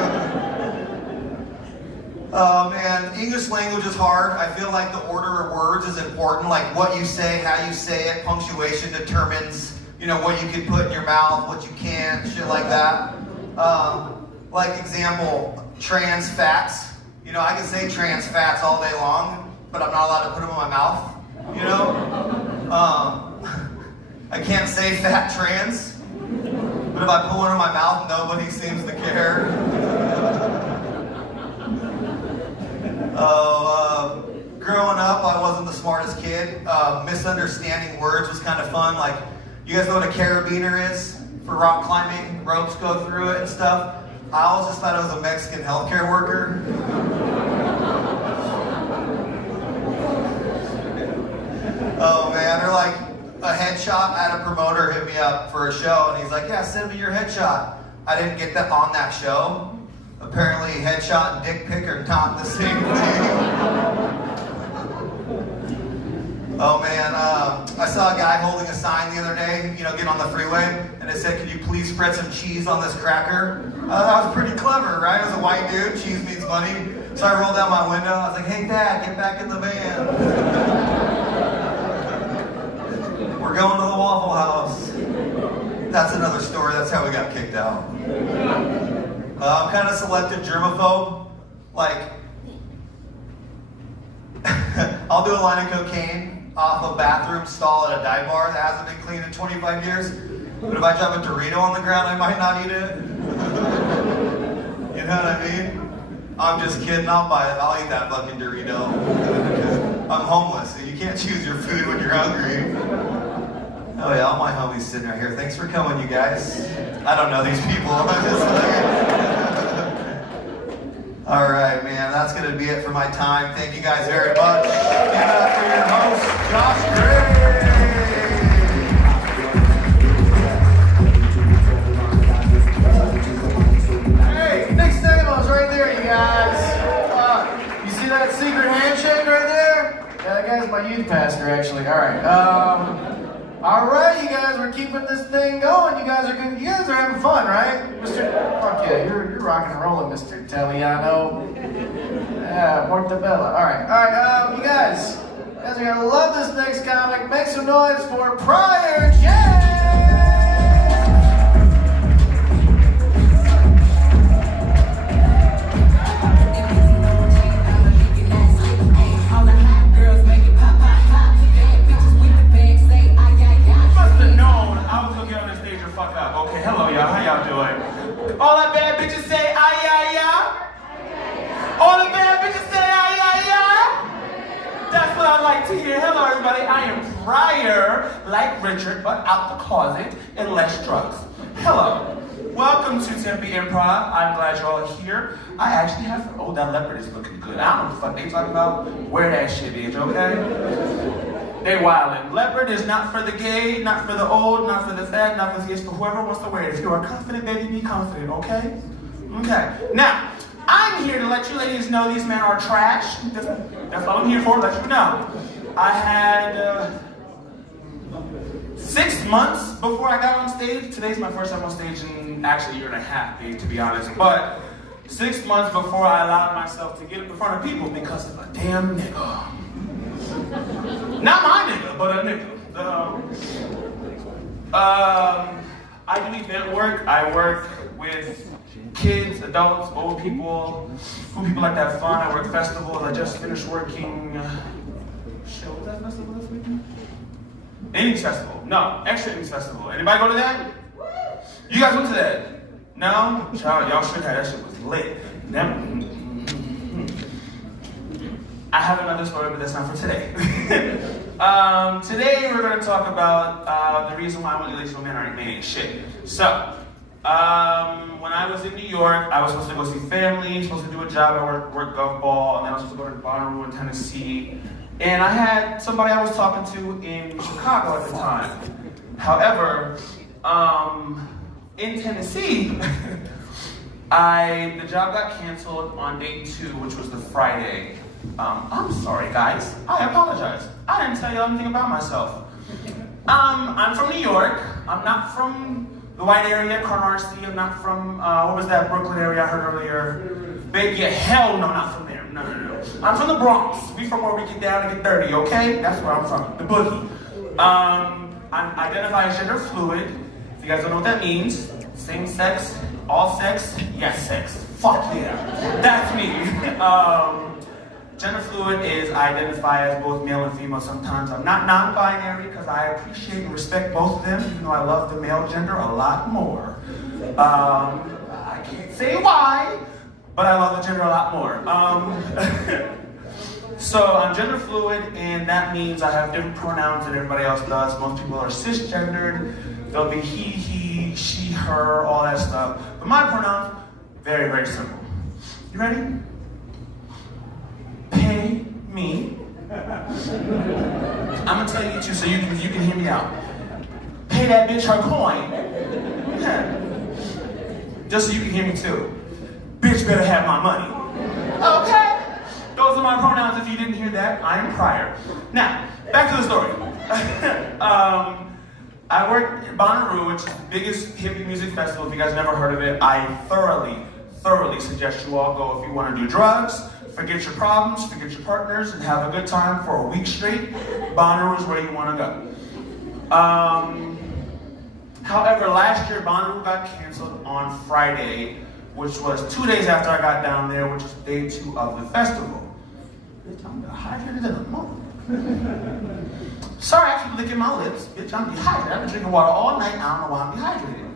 Oh man, English language is hard. I feel like the order of words is important, like what you say, how you say it. Punctuation determines, what you can put in your mouth, what you can't, shit like that. Like example, trans fats. I can say trans fats all day long, but I'm not allowed to put them in my mouth. I can't say fat trans, but if I put one in my mouth, nobody seems to care. Growing up, I wasn't the smartest kid. Misunderstanding words was kind of fun. Like, you guys know what a carabiner is for rock climbing? Ropes go through it and stuff. I always just thought it was a Mexican healthcare worker. Oh man, or like a headshot. I had a promoter hit me up for a show and he's like, yeah, send me your headshot. I didn't get that on that show. Apparently headshot and dick pic are not the same thing. Oh man, I saw a guy holding a sign the other day, getting on the freeway, and it said, could you please spread some cheese on this cracker? That was pretty clever, right? I was a white dude, cheese means money. So I rolled down my window, I was like, hey Dad, get back in the van. We're going to the Waffle House. That's another story, that's how we got kicked out. I'm kind of selective germaphobe. Like, I'll do a line of cocaine off a bathroom stall at a dive bar that hasn't been cleaned in 25 years. But if I drop a Dorito on the ground, I might not eat it. You know what I mean? I'm just kidding, I'll buy it. I'll eat that fucking Dorito. I'm homeless, so you can't choose your food when you're hungry. Oh yeah, all my homies sitting right here. Thanks for coming, you guys. I don't know these people. I'm just all right, man. That's gonna be it for my time. Thank you guys very much. Give it up for your host, Josh Gray. Hey, Nick Stamos right there, you guys. You see that secret handshake right there? Yeah, that guy's my youth pastor, actually. All right. All right, you guys, we're keeping this thing going. You guys are good. You guys are having fun, right, Mr. Fuck yeah, you're rocking and rolling, Mr. Italiano. Yeah, Mortabella. All right, you guys are gonna love this next comic. Make some noise for Prior James. fuck up. Okay, hello y'all, how y'all doing? All the bad bitches say ay ay ya. All the bad bitches say ay ay ya. That's what I like to hear. Hello everybody, I am Pryor, like Richard, but out the closet and less drugs. Hello. Welcome to Tempe Improv. I'm glad you're all here. I actually have, oh, that leopard is looking good. I don't know what the fuck they talking about. Wear that shit, bitch, okay? They wildin'. Leopard is not for the gay, not for the old, not for the fat, not for the, it's for whoever wants to wear it. If you are confident, baby, be confident, okay? Okay. Now, I'm here to let you ladies know these men are trash. That's all I'm here for, let you know. I had 6 months before I got on stage. Today's my first time on stage in actually a year and a half, to be honest. But 6 months before I allowed myself to get up in front of people because of a damn nigga. Not my nigga, but a nigga. I do event work. I work with kids, adults, old people, who people like to have fun. I work festivals. I just finished working. Shit, what was that festival this weekend? Innings Festival. No, Extra Innings Festival. Anybody go to that? You guys went to that? No? Child, y'all should have. That shit was lit. I have another story, but that's not for today. Today we're going to talk about the reason why relational men aren't made shit. So, when I was in New York, I was supposed to go see family, supposed to do a job at work golf ball, and then I was supposed to go to Bonnaroo in Tennessee. And I had somebody I was talking to in Chicago at the time. However, in Tennessee, the job got canceled on day 2, which was the Friday. I'm sorry, guys. I apologize. I didn't tell you anything about myself. I'm from New York. I'm not from the white area, Canarsie. I'm not from, what was that Brooklyn area I heard earlier? Yeah, hell no, not from there. No. I'm from the Bronx. We from where we get down and get dirty, okay? That's where I'm from, the boogie. I identify as gender fluid. If you guys don't know what that means, same sex, all sex, yes sex. Fuck yeah, that's me. Gender fluid is I identify as both male and female sometimes. I'm not non-binary because I appreciate and respect both of them, even though I love the male gender a lot more. I can't say why, but I love the gender a lot more. So I'm gender fluid, and that means I have different pronouns than everybody else does. Most people are cisgendered. They'll be he, she, her, all that stuff. But my pronouns, very, very simple. You ready? Pay me. I'm gonna tell you too, so you can hear me out. Pay that bitch her coin. Just so you can hear me too. Bitch better have my money. Okay? Those are my pronouns if you didn't hear that. I am Pryor. Now, back to the story. I work at Bonnaroo, which is the biggest hippie music festival. If you guys never heard of it, I thoroughly suggest you all go if you want to do drugs, forget your problems, forget your partners, and have a good time for a week straight. Bonnaroo is where you want to go. However, last year, Bonnaroo got canceled on Friday, which was 2 days after I got down there, which is day 2 of the festival. Bitch, I'm dehydrated in a moment. Sorry, I keep licking my lips. Bitch, I'm dehydrated. I've been drinking water all night. I don't know why I'm dehydrated.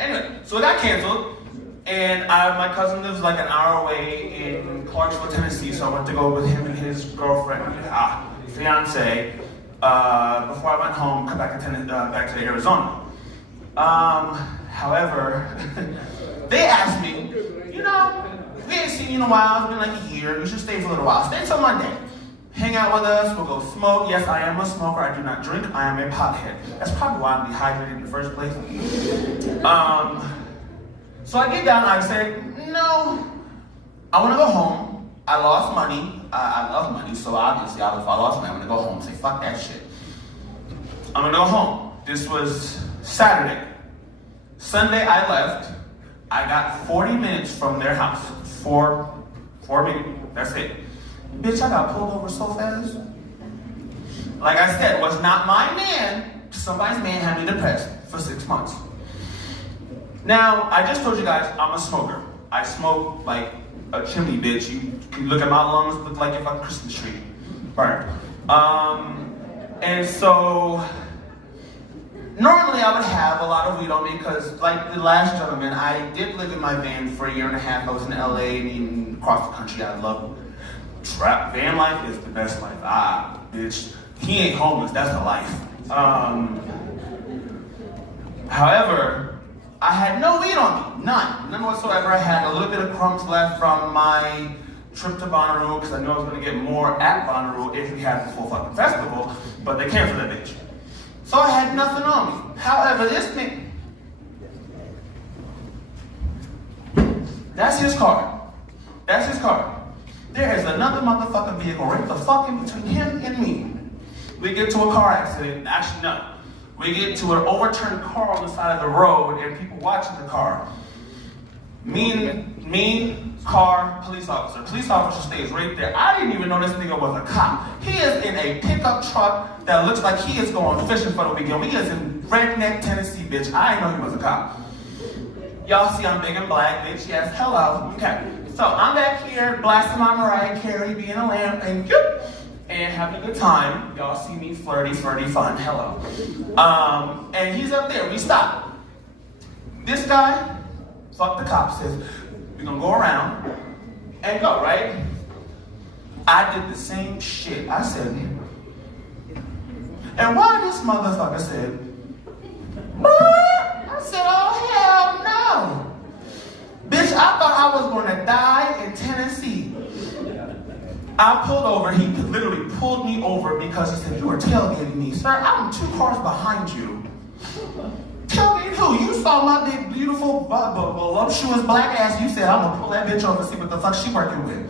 Anyway, so it got canceled, and my cousin lives like an hour away in Clarksville, Tennessee, so I went to go with him and his girlfriend, fiance, before I went home, come back to Arizona. However, they asked me, you know, we ain't seen you in a while, it's been like a year, you should stay for a little while. Stay until Monday. Hang out with us, we'll go smoke. Yes, I am a smoker, I do not drink, I am a pothead. That's probably why I'm dehydrated in the first place. So I get down, I say, no, I wanna go home. I lost money, I love money, so obviously if I lost money, I'm gonna go home and say, fuck that shit. I'm gonna go home. This was Saturday. Sunday I left. I got 40 minutes from their house. 4 minutes, that's it. Bitch, I got pulled over so fast. Like I said, was not my man. Somebody's man had me depressed for 6 months. Now, I just told you guys I'm a smoker. I smoke like a chimney, bitch. You can look at my lungs, look like if I'm a Christmas tree. Burn. And so Normally I would have a lot of weed on me because, like the last gentleman, I did live in my van for a year and a half. I was in LA and even across the country. I love trap. Van life is the best life. Ah, bitch. He ain't homeless, that's the life. However, I had no weed on me, none whatsoever. I had a little bit of crumbs left from my trip to Bonnaroo because I knew I was gonna get more at Bonnaroo if we had the full fucking festival, but they canceled that bitch. So I had nothing on me. However, this man, that's his car. That's his car. There is another motherfucking vehicle right the fuck in between him and me. We get to a car accident. Actually, no. We get to an overturned car on the side of the road and people watching the car. Me, car, police officer. Police officer stays right there. I didn't even know this nigga was a cop. He is in a pickup truck that looks like he is going fishing for the weekend. He is in Redneck, Tennessee, bitch. I didn't know he was a cop. Y'all see I'm big and black, bitch. Yes, hello. Okay. So I'm back here blasting my Mariah Carey, being a lamb, and having a good time. Y'all see me flirty, fun. Hello. And he's up there. We stop. This guy, fuck the cop, says, we're gonna go around and go, right? I did the same shit. I said, and why this motherfucker said, I said, oh hell no. Bitch, I thought I was gonna die in Tennessee. I pulled over, he literally pulled me over because he said, you were tailgating me. Sir, I'm 2 cars behind you. Tailgate who? You saw my big, beautiful, voluptuous black ass. You said, I'm gonna pull that bitch over and see what the fuck she working with.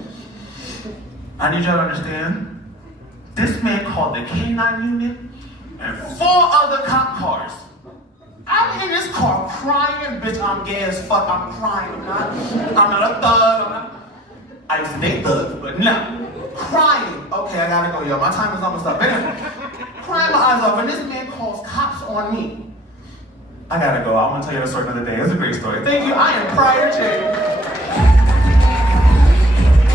I need y'all to understand, this man called the K9 unit and 4 other cop cars. I'm in this car crying, bitch, I'm gay as fuck, I'm crying, I'm not a thug, I used to date thugs, but no. Crying. Okay, I gotta go, yo. My time is almost up. Anyway, crying my eyes off, and this man calls cops on me. I gotta go. I'm gonna tell you the story another day. It's a great story. Thank you. I am Pryor James.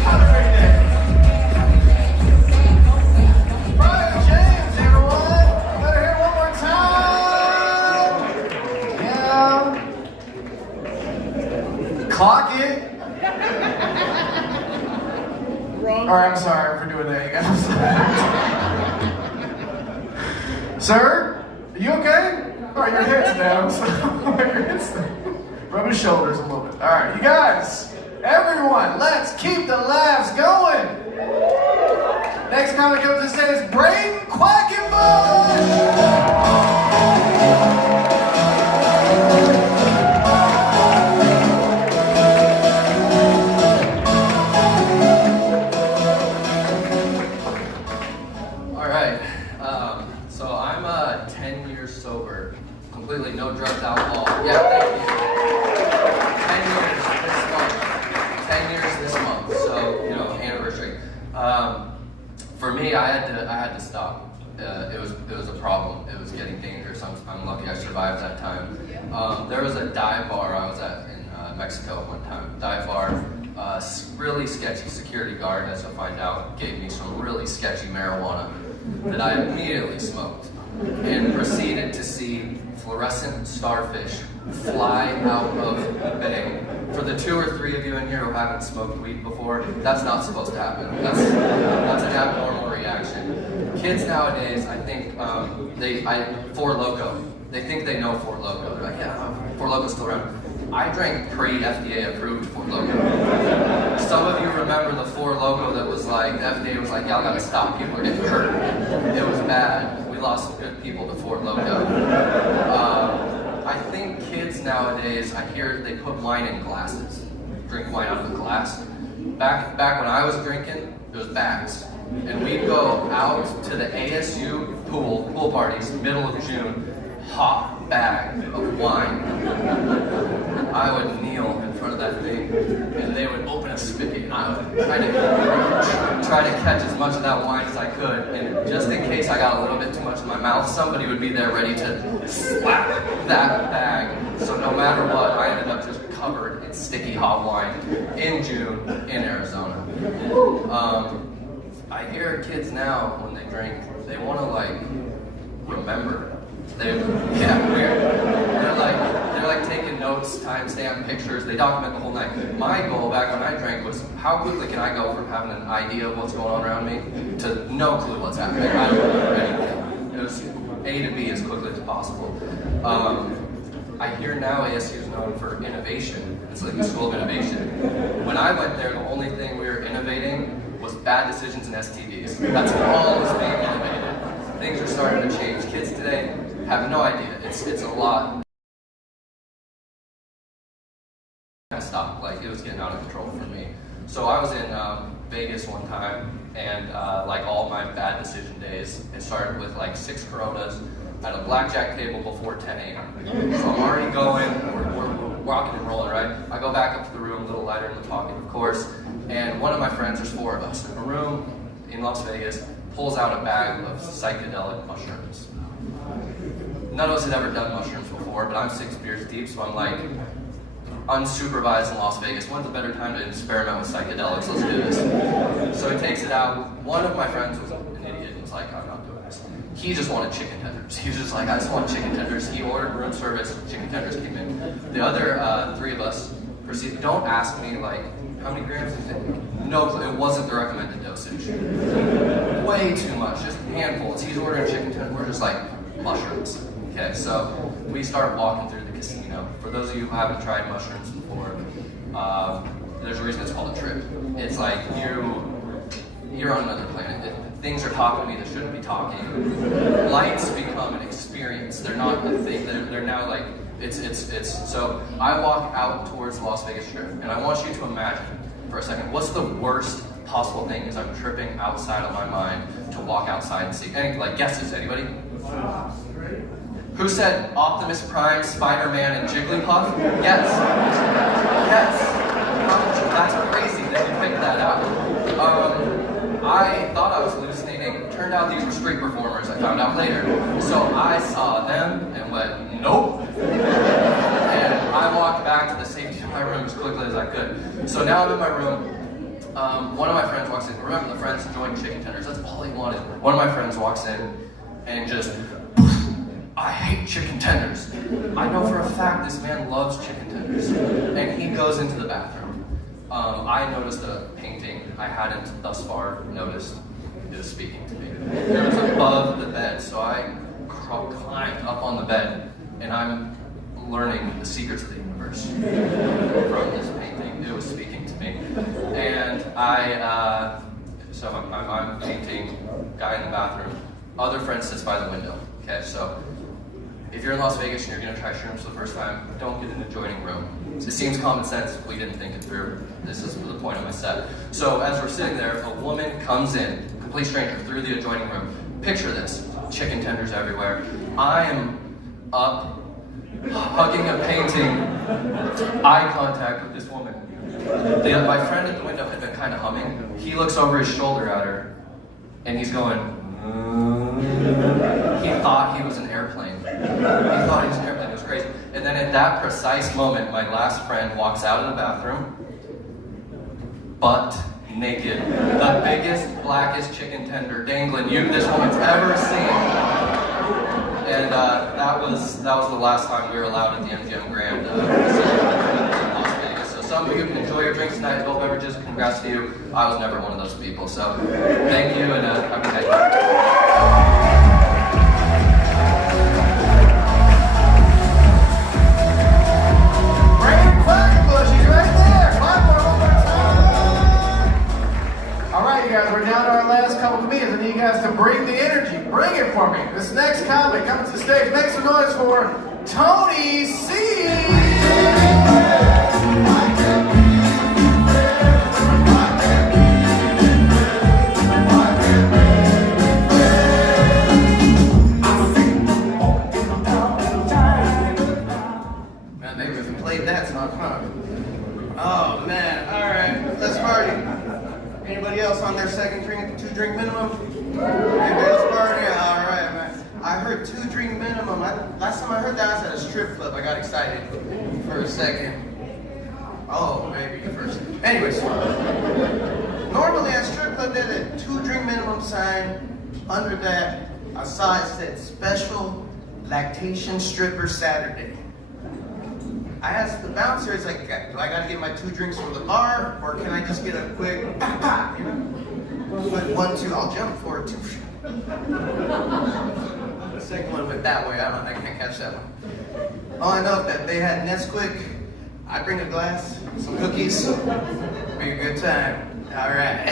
Have a great day. Pryor James, everyone. Better hear it one more time. Yeah. Clock it. Alright, I'm sorry for doing that, you guys. Sir, are you okay? Alright, your head's down, so your head's down. Rub his shoulders a little bit. Alright, you guys, everyone, let's keep the laughs going. Next comic comes to say is Brain Quackenbush! Completely no drugs, alcohol. Yeah, thank you. 10 years this month. So, you know, anniversary. For me, I had to stop. It was a problem. It was getting dangerous. I'm lucky I survived that time. There was a dive bar I was at in Mexico one time. Dive bar, really sketchy security guard, as you'll find out, gave me some really sketchy marijuana that I immediately smoked and proceeded to see fluorescent starfish fly out of the bay. For the 2 or 3 of you in here who haven't smoked weed before, that's not supposed to happen. That's an abnormal reaction. Kids nowadays, I think, Four Loko. They think they know Four Loko. They're like, yeah, Four Loko's still around. I drank pre-FDA approved Four Loko. Some of you remember the Four Loko that was like, the FDA was like, y'all gotta stop, people are getting hurt. It was bad. We lost some good people to Four Loko. I think kids nowadays, I hear they put wine in glasses, drink wine out of the glass. Back when I was drinking, there was bags. And we'd go out to the ASU pool parties, middle of June, hot bag of wine. I would kneel in front of that thing, and they would open a spigot, and I would try to catch as much of that wine as I could. And just in case I got a little bit too much in my mouth, somebody would be there ready to slap that bag. So no matter what, I ended up just covered in sticky hot wine in June in Arizona. I hear kids now, when they drink, they want to like remember Yeah, weird. They're like taking notes, timestamp pictures. They document the whole night. My goal back when I drank was how quickly can I go from having an idea of what's going on around me to no clue what's happening. I don't remember anything. It was A to B as quickly as possible. I hear now ASU is known for innovation. It's like the school of innovation. When I went there, the only thing we were innovating was bad decisions and STDs. That's all was being innovated. Things are starting to change. Kids today have no idea. It's a lot. I stopped. Like, it was getting out of control for me. So I was in Vegas one time, and like all my bad decision days, it started with like 6 Coronas at a blackjack table before 10 a.m. So I'm already going, we're rocking and rolling, right? I go back up to the room, a little lighter in the pocket, of course, and one of my friends, there's 4 of us in a room in Las Vegas, pulls out a bag of psychedelic mushrooms. None of us had ever done mushrooms before, but I'm 6 beers deep, so I'm like, unsupervised in Las Vegas. When's a better time to experiment with psychedelics? Let's do this. So he takes it out. One of my friends was an idiot and was like, I'm not doing this. He just wanted chicken tenders. He was just like, I just want chicken tenders. He ordered room service, chicken tenders came in. The other 3 of us proceeded. Don't ask me, like, how many grams is it? No clue. It wasn't the recommended dosage. Way too much, just handfuls. He's ordering chicken tenders. We're just like, mushrooms. Okay, so we start walking through the casino. For those of you who haven't tried mushrooms before, there's a reason it's called a trip. It's like you're on another planet. Things are talking to me that shouldn't be talking. Lights become an experience. They're not a thing. They're now like it's. So I walk out towards the Las Vegas Strip, and I want you to imagine for a second what's the worst possible thing as I'm tripping outside of my mind to walk outside and see. Any like guesses? Anybody? Who said Optimus Prime, Spider-Man, and Jigglypuff? Yes. Yes. That's crazy that you picked that out. I thought I was hallucinating. Turned out these were street performers, I found out later. So I saw them and went, nope. And I walked back to the safety of my room as quickly as I could. So now I'm in my room. One of my friends walks in. Remember, the friends enjoying chicken tenders. That's all he wanted. One of my friends walks in and just, I hate chicken tenders. I know for a fact this man loves chicken tenders. And he goes into the bathroom. I noticed a painting I hadn't thus far noticed. It was speaking to me. It was above the bed, so I climbed up on the bed, and I'm learning the secrets of the universe from this painting. It was speaking to me. And so I'm painting, guy in the bathroom. Other friend sits by the window. Okay, so if you're in Las Vegas and you're going to try shrooms for the first time, don't get in an adjoining room. It seems common sense. We didn't think it through. This is the point of my set. So as we're sitting there, a woman comes in, complete stranger, through the adjoining room. Picture this, chicken tenders everywhere. I am up, hugging a painting, eye contact with this woman. My friend at the window had been kind of humming. He looks over his shoulder at her, and he's going, he thought he was an airplane. He thought he was an airplane. It was crazy. And then at that precise moment, my last friend walks out of the bathroom, butt naked. The biggest, blackest chicken tender dangling this woman's ever seen. And that was the last time we were allowed at the MGM Grand in Las Vegas. So some of you can enjoy your drinks tonight, adult beverages. Congrats to you. I was never one of those people. So thank you, and have a good night. Guys, we're down to our last couple comedians. I need you guys to bring the energy. Bring it for me. This next comic comes to the stage. Make some noise for Tony C. Man, maybe if we played that song, huh? Oh man, alright, let's party. Anybody else on their second drink, 2-drink minimum? Anybody else partying? All right, man. I heard 2-drink minimum. Last time I heard that, I was at a strip club. I got excited for a second. Oh, maybe first. Anyways, normally at strip club, there's a 2-drink minimum sign. Under that, I saw it said special Lactation Stripper Saturday. I asked the bouncer, it's like, do I gotta get my 2 drinks from the bar, or can I just get a quick, you know? Quick 1, 2, I'll jump for it, 2. The second one went that way, I can't catch that one. All I know is that they had Nesquik, I bring a glass, some cookies, be a good time. All right.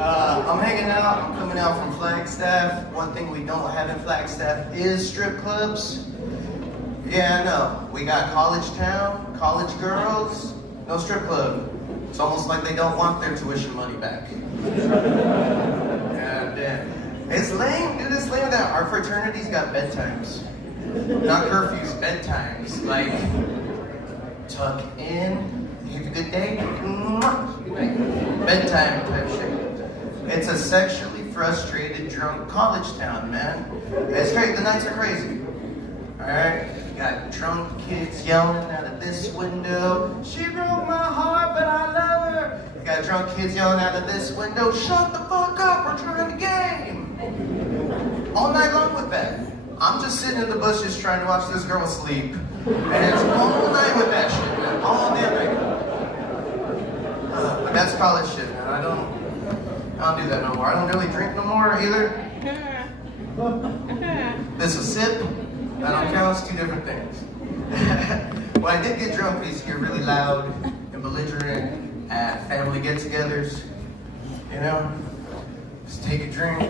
I'm hanging out, I'm coming out from Flagstaff. One thing we don't have in Flagstaff is strip clubs. Yeah, I know. We got college town, college girls, no strip club. It's almost like they don't want their tuition money back. God damn. It's lame, dude, it's lame that our fraternity's got bedtimes. Not curfews, bedtimes. Like, tuck in, you have a good day, like, bedtime type shit. It's a sexually frustrated, drunk college town, man. It's great, the nights are crazy. Alright? Got drunk kids yelling out of this window. She broke my heart, but I love her. Got drunk kids yelling out of this window. Shut the fuck up, we're trying to game. All night long with that. I'm just sitting in the bushes trying to watch this girl sleep. And it's all night with that shit, man. All damn night. But that's college shit, man. I don't do that no more. I don't really drink no more either. This a sip. I don't count, it's 2 different things. When I did get drunk, we used to get really loud and belligerent at family get-togethers. You know? Just take a drink.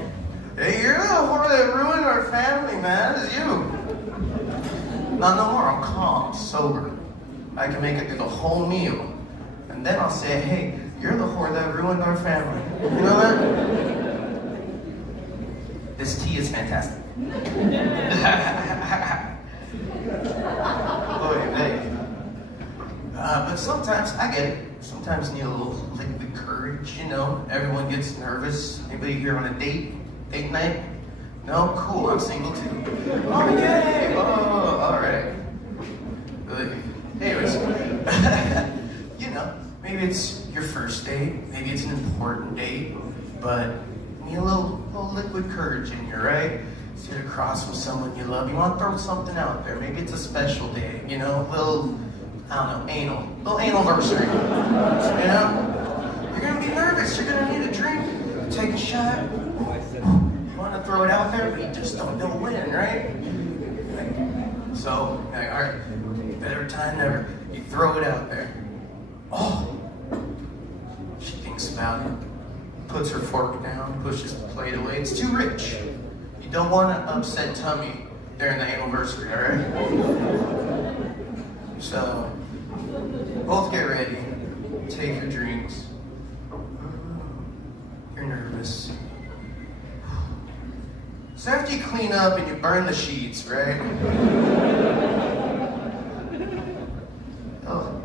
Hey, you're the whore that ruined our family, man. It's you. Not no more. I'm calm, sober. I can make it through the whole meal. And then I'll say, hey, you're the whore that ruined our family. You know what? This tea is fantastic. But sometimes, I get it. Sometimes you need a little liquid courage, you know. Everyone gets nervous. Anybody here on a date night? No? Cool, I'm single too. Oh, yay! Oh, all right. Anyways, you know, maybe it's your first date. Maybe it's an important date. But you need a little liquid courage in you, right? Sit across from someone you love. You want to throw something out there. Maybe it's a special day, you know, little anniversary. You know? You're gonna be nervous, you're gonna need a drink, take a shot. You wanna throw it out there, but you just don't know when, right? So, like, alright, better time than ever. You throw it out there. Oh! She thinks about it, puts her fork down, pushes the plate away. It's too rich. You don't want an upset tummy during the anniversary, alright? So, both get ready, take your drinks. You're nervous. So after you clean up and you burn the sheets, right? Oh,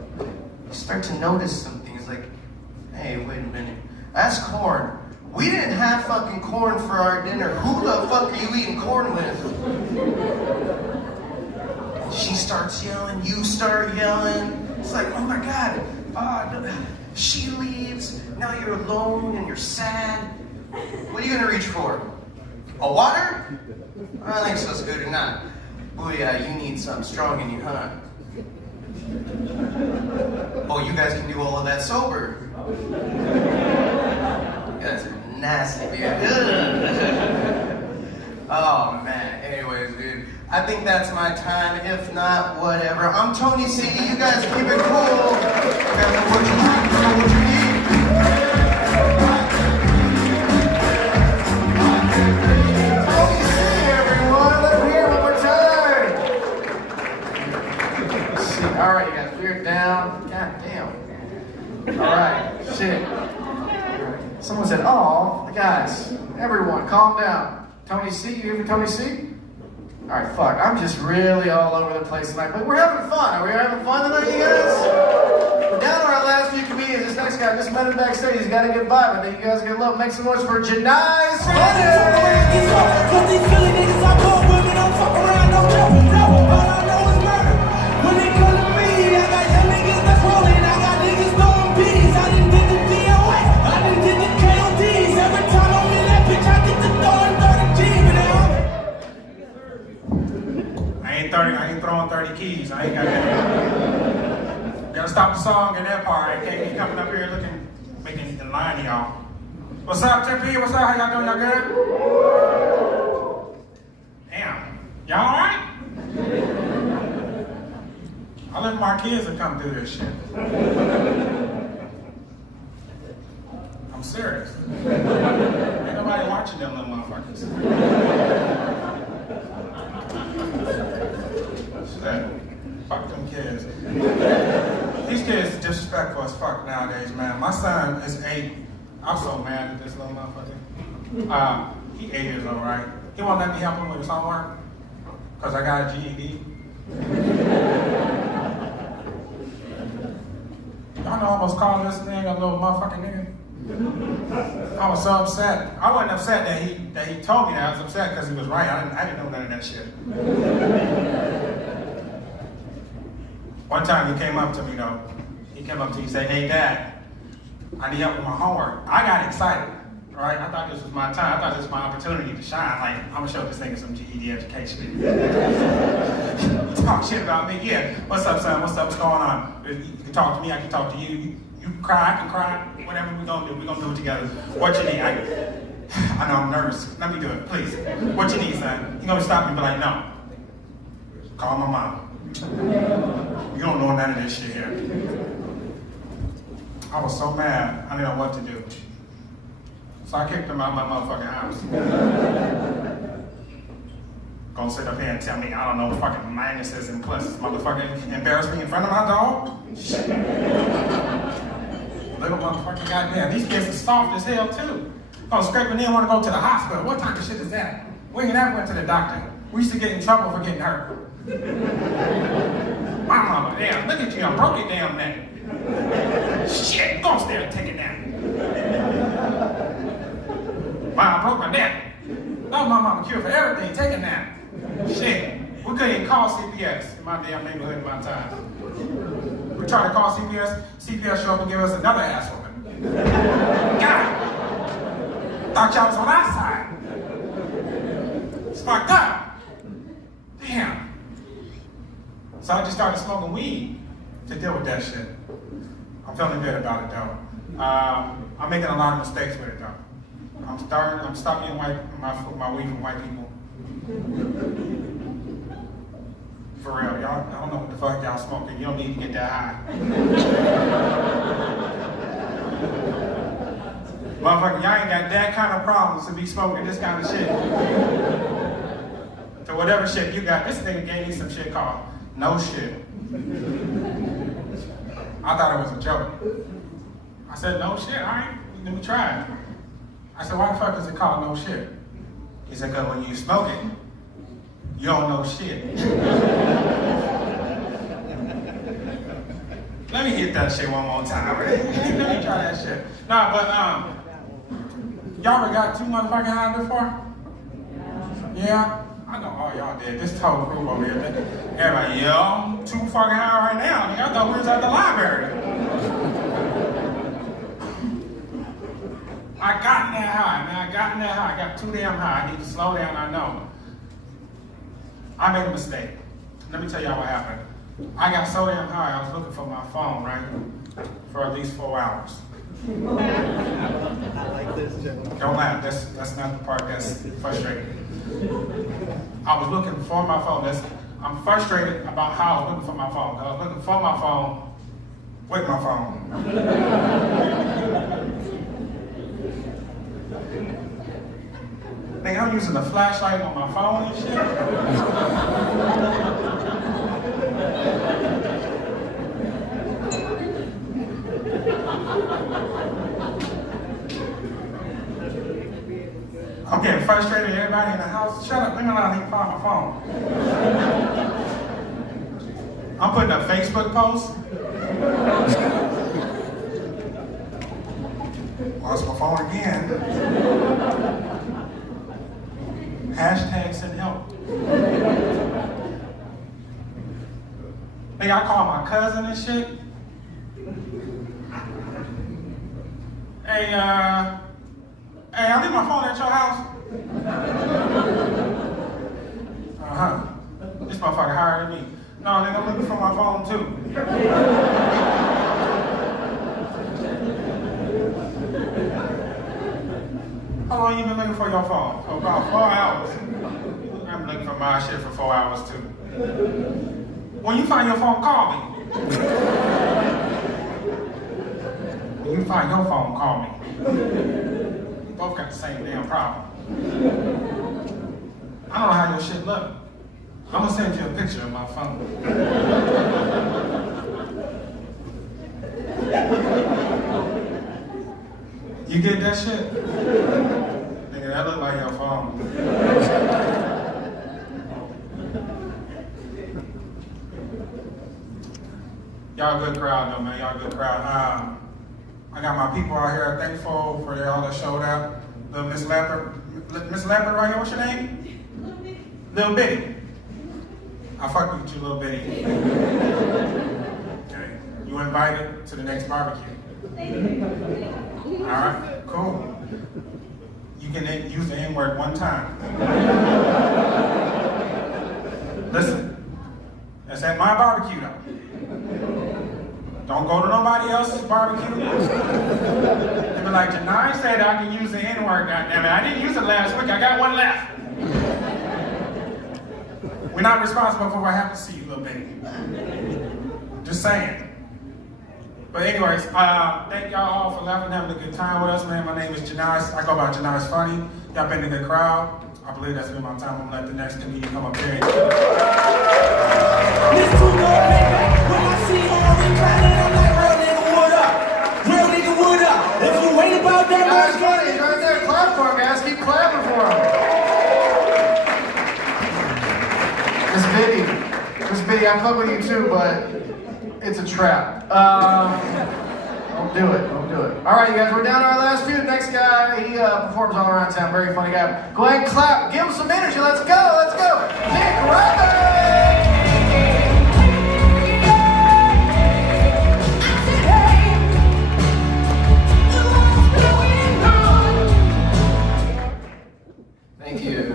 you start to notice some things like, hey, wait a minute, that's corn. We didn't have fucking corn for our dinner. Who the fuck are you eating corn with? She starts yelling, you start yelling. It's like, oh my God, she leaves. Now you're alone and you're sad. What are you gonna reach for? A water? I don't think so, Scooter, not. Oh yeah, you need something strong in you, huh? Oh, you guys can do all of that sober. You guys are nasty, dude. Oh man, anyways, dude. I think that's my time. If not, whatever. I'm Tony C. You guys keep it cool. Careful what you drink, careful what you need. Tony C, everyone. Let me hear one more time. All right, you guys, we're down. God damn. All right, shit. Someone said, oh, guys, everyone, calm down. Tony C, you hear me, Tony C? All right, fuck, I'm just really all over the place tonight, but we're having fun. Are we having fun tonight, you guys? We're down to our last few comedians. This next guy, just met him backstage. He's got a good vibe. I think you guys are gonna love. Make some noise for Janai's keys. I ain't got that. Gotta stop the song in that part. I can't be coming up here looking, making in line of y'all. What's up, Tempe? What's up? How y'all doing? Y'all good? Damn. Y'all all right? I let my kids to come do this shit. I'm serious. Ain't nobody watching them little motherfuckers. Shit. Fuck them kids. These kids disrespectful as fuck nowadays, man. My son is 8. I'm so mad at this little motherfucker. He 8 years old, right? He won't let me help him with his homework because I got a GED. Y'all know I almost called this nigga a little motherfucking nigga. I was so upset. I wasn't upset that he told me that. I was upset because he was right. I didn't know none of that shit. One time he came up to me though. He came up to me and said, "Hey Dad, I need help with my homework." I got excited, right? I thought this was my time. I thought this was my opportunity to shine. Like, I'm gonna show this nigga some GED education. You talk shit about me, yeah. What's up, son? What's up? What's going on? You can talk to me. I can talk to you. You cry. I can cry. Whatever we gonna do, we gonna do it together. What you need? I know I'm nervous. Let me do it, please. What you need, son? You gonna stop me? But like, no. Call my mom. You don't know none of this shit here. I was so mad, I didn't know what to do. So I kicked him out of my motherfucking house. Gonna sit up here and tell me I don't know fucking minuses and pluses. Motherfucking embarrass me in front of my dog? Shit. Little motherfucking goddamn. These kids are soft as hell too. Gonna scrape and then wanna go to the hospital. What type of shit is that? We ain't never went to the doctor. We used to get in trouble for getting hurt. My mama, damn, look at you, I broke your damn neck. Shit, go upstairs and take it down. Wow, I broke my neck. That was my mama cure for everything, take it down. Shit, we couldn't even call CPS in my damn neighborhood in my time. We tried to call CPS, CPS showed up and give us another ass whooping. God, thought y'all was on our side. It's fucked up. Damn. So I just started smoking weed to deal with that shit. I'm feeling good about it though. I'm making a lot of mistakes with it though. I'm stopping my weed from white people. For real, y'all, I don't know what the fuck y'all smoking. You don't need to get that high. Motherfucker, y'all ain't got that kind of problems to be smoking this kind of shit. So whatever shit you got, this nigga gave me some shit called no shit. I thought it was a joke. I said, no shit, all right, let me try it. I said, why the fuck is it called no shit? He said, because when you smoke it, you don't know shit. Let me hit that shit one more time. Let me try that shit. Nah, but y'all ever got too motherfucking high before? Yeah? I know all y'all did. This whole group over here. Everybody, yo, I'm too fucking high right now. Nigga, I thought we was at the library. I got that high, man. I got that high. I got too damn high. I need to slow down, I know. I made a mistake. Let me tell y'all what happened. I got so damn high, I was looking for my phone, right? For at least 4 hours. I like this joke. Don't laugh. That's not the part that's frustrating. I was looking for my phone. I'm frustrated about how I was looking for my phone. I was looking for my phone with my phone. Nigga, I'm using a flashlight on my phone and shit. I'm getting frustrated at everybody in the house. Shut up, leave me alone, I need to find my phone. I'm putting a Facebook post. Lost my phone again. Hashtag send help. Nigga, I call my cousin and shit. Hey, I leave my phone at your house. This motherfucker higher than me. No, nigga, I'm looking for my phone too. How long you been looking for your phone? Oh, about 4 hours. I'm looking for my shit for 4 hours too. When you find your phone, call me. When you find your phone, call me. We both got the same damn problem. I don't know how your shit look. I'm gonna send you a picture of my phone. You get that shit? Nigga, that look like your phone. Y'all good crowd though, man. Y'all good crowd. I got my people out here thankful for y'all that showed up. Little Miss Leopard. Miss Leopard right here, what's your name? Little Bitty. I fuck with you, Little Bitty. Okay. You invited to the next barbecue. Alright, cool. You can use the N-word one time. Listen, that's at my barbecue though. Don't go to nobody else's barbecue. They be like, Janai said I can use the N-word, goddammit. I didn't use it last week, I got one left. We're not responsible for what happens to you, little baby. Just saying. But anyways, thank y'all all for laughing and having a good time with us, man. My name is Janai. I go by Janai's Funny. Y'all been a good crowd. I believe that's been my time. I'm gonna let the next comedian come up here. This too good, baby. When I see all the crowd, I'm like, real nigga, what up? Real nigga, what up? If you ain't about that Guys, funny, he's right there. Clap for him, guys. Keep clapping for him. This video, I fuck with you too, but it's a trap. Don't do it. All right, you guys, we're down to our last few. Next guy, he performs all around town. Very funny guy. Go ahead and clap. Give him some energy. Let's go. Nick Ryback. Thank you.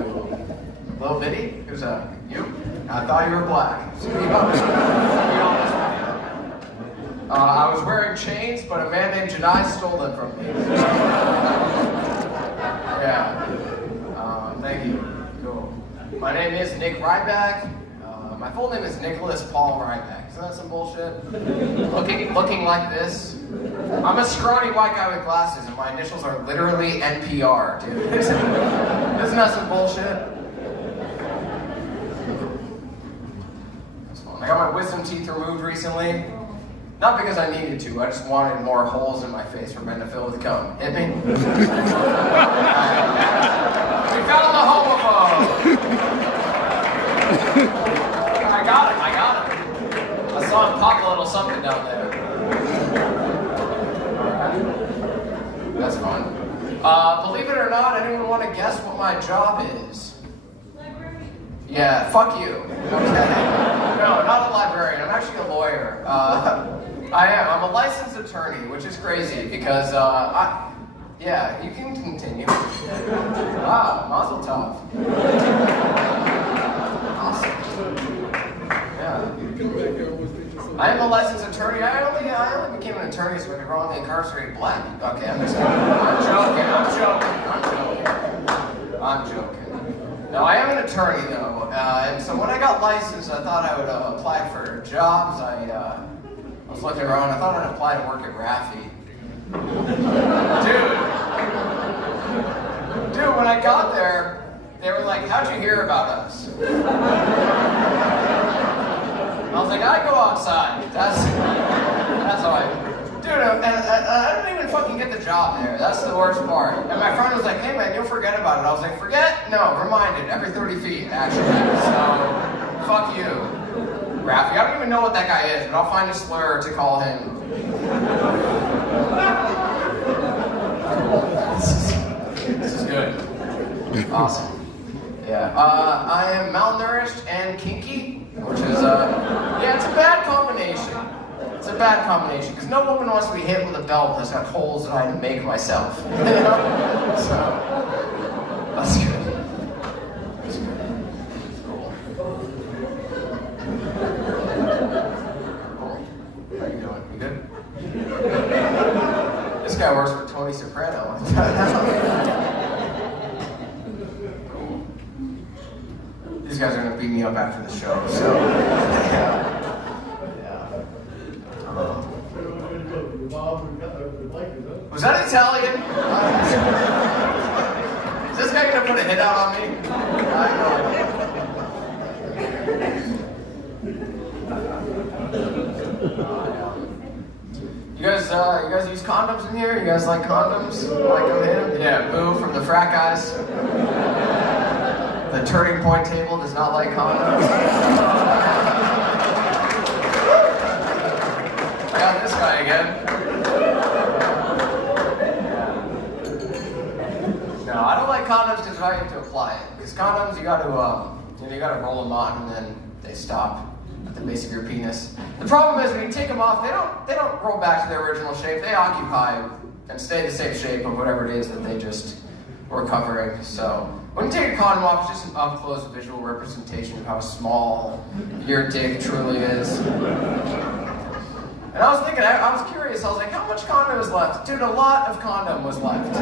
Little Bitty? Who's that? You? I thought you were black. I was wearing chains, but a man named Janai stole them from me. Yeah. Thank you. Cool. My name is Nick Ryback. My full name is Nicholas Paul Ryback. Isn't that some bullshit? Looking like this. I'm a scrawny white guy with glasses, and my initials are literally NPR, dude. Isn't that some bullshit? That's fun. I got my wisdom teeth removed recently. Not because I needed to, I just wanted more holes in my face for men to fill with cum. Hit me? We found the homophobe! I got him. I saw him pop a little something down there. Alright. That's fun. Believe it or not, anyone want to guess what my job is? Librarian. Yeah, fuck you. Okay. No, not a librarian. I'm actually a lawyer. I am. I'm a licensed attorney, which is crazy because, yeah, you can continue. Wow, mazel tov. Awesome. Yeah. I am a licensed attorney. I only became an attorney so I could wrongly incarcerate black people. Okay, I'm just kidding. I'm joking. No, I am an attorney though, and so when I got licensed, I thought I would apply for jobs. I was looking around. I thought I'd apply to work at Raffi. Dude, when I got there, they were like, "How'd you hear about us?" I was like, "I go outside." That's how I. Dude, I didn't even fucking get the job there. That's the worst part. And my friend was like, "Hey man, you'll forget about it." I was like, "Forget? No, reminded. Every 30 feet, actually." So, fuck you. Raffi. I don't even know what that guy is, but I'll find a slur to call him. This is good. Awesome. Yeah. I am malnourished and kinky, which is, yeah, it's a bad combination. It's a bad combination, because no woman wants to be hit with a belt that's got holes that I had to make myself. You know? So, that's good. That's good. Cool. after the show. So, yeah. Was that Italian? Is this guy gonna put a hit out on me? I have no idea. You guys use condoms in here? You guys like condoms? Like them hit? Yeah, boo from the frat guys. The Turning Point table does not like condoms. I got this guy again. No, I don't like condoms because I have to apply it. Because condoms, you got to roll them on and then they stop at the base of your penis. The problem is when you take them off, they don't roll back to their original shape. They occupy and stay the same shape of whatever it is that they just were covering. So when you take a condom off, it's just an up-close visual representation of how small your dick truly is. And I was thinking, I was curious, I was like, how much condom is left? Dude, a lot of condom was left.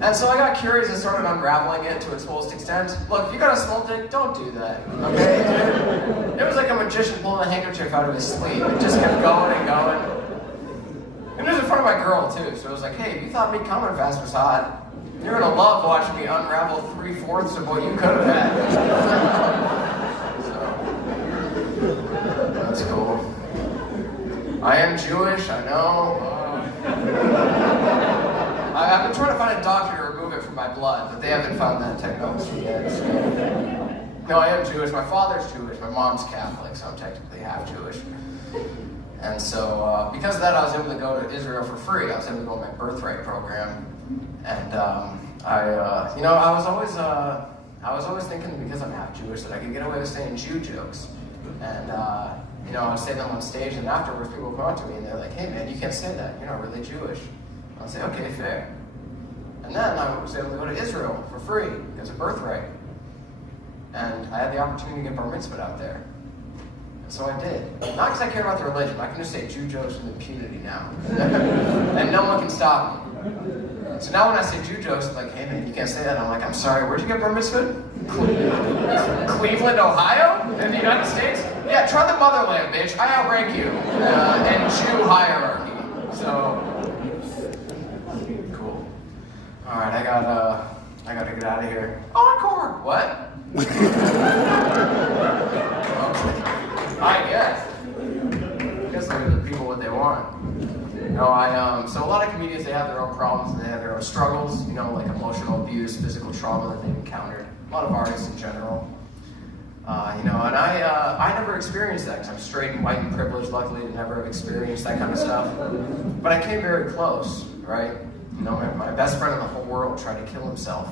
And so I got curious and started unraveling it to its fullest extent. Look, if you got a small dick, don't do that, okay, dude? It was like a magician pulling a handkerchief out of his sleeve. It just kept going and going. And it was in front of my girl, too, so it was like, hey, if you thought me coming fast was hot, you're gonna love watching me unravel 3/4 of what you could have had. That's cool. I am Jewish, I know. I've been trying to find a doctor to remove it from my blood, but they haven't found that technology yet. No, I am Jewish. My father's Jewish. My mom's Catholic, so I'm technically half Jewish. And so, because of that, I was able to go to Israel for free. I was able to go to my birthright program, and I was always thinking because I'm half Jewish that I could get away with saying Jew jokes, and I would say them on stage, and afterwards people would come up to me and they're like, "Hey man, you can't say that. You're not really Jewish." I'd say, "Okay, fair." And then I was able to go to Israel for free because of birthright, and I had the opportunity to get bar mitzvah out there. So I did. Not because I care about the religion. I can just say Jew jokes with impunity now. And no one can stop me. So now when I say Jew jokes, I'm like, hey man, you can't say that. I'm like, I'm sorry, where'd you get bar mitzvah? Cleveland, Ohio? In the United States? Yeah, try the motherland, bitch. I outrank you in Jew hierarchy. So, cool. All right, I gotta get out of here. Encore! What? Okay. I guess look at the people what they want. So a lot of comedians, they have their own problems and they have their own struggles, like emotional abuse, physical trauma that they've encountered. A lot of artists in general. And I never experienced that because I'm straight and white and privileged, luckily, to never have experienced that kind of stuff. But I came very close, right? My best friend in the whole world tried to kill himself,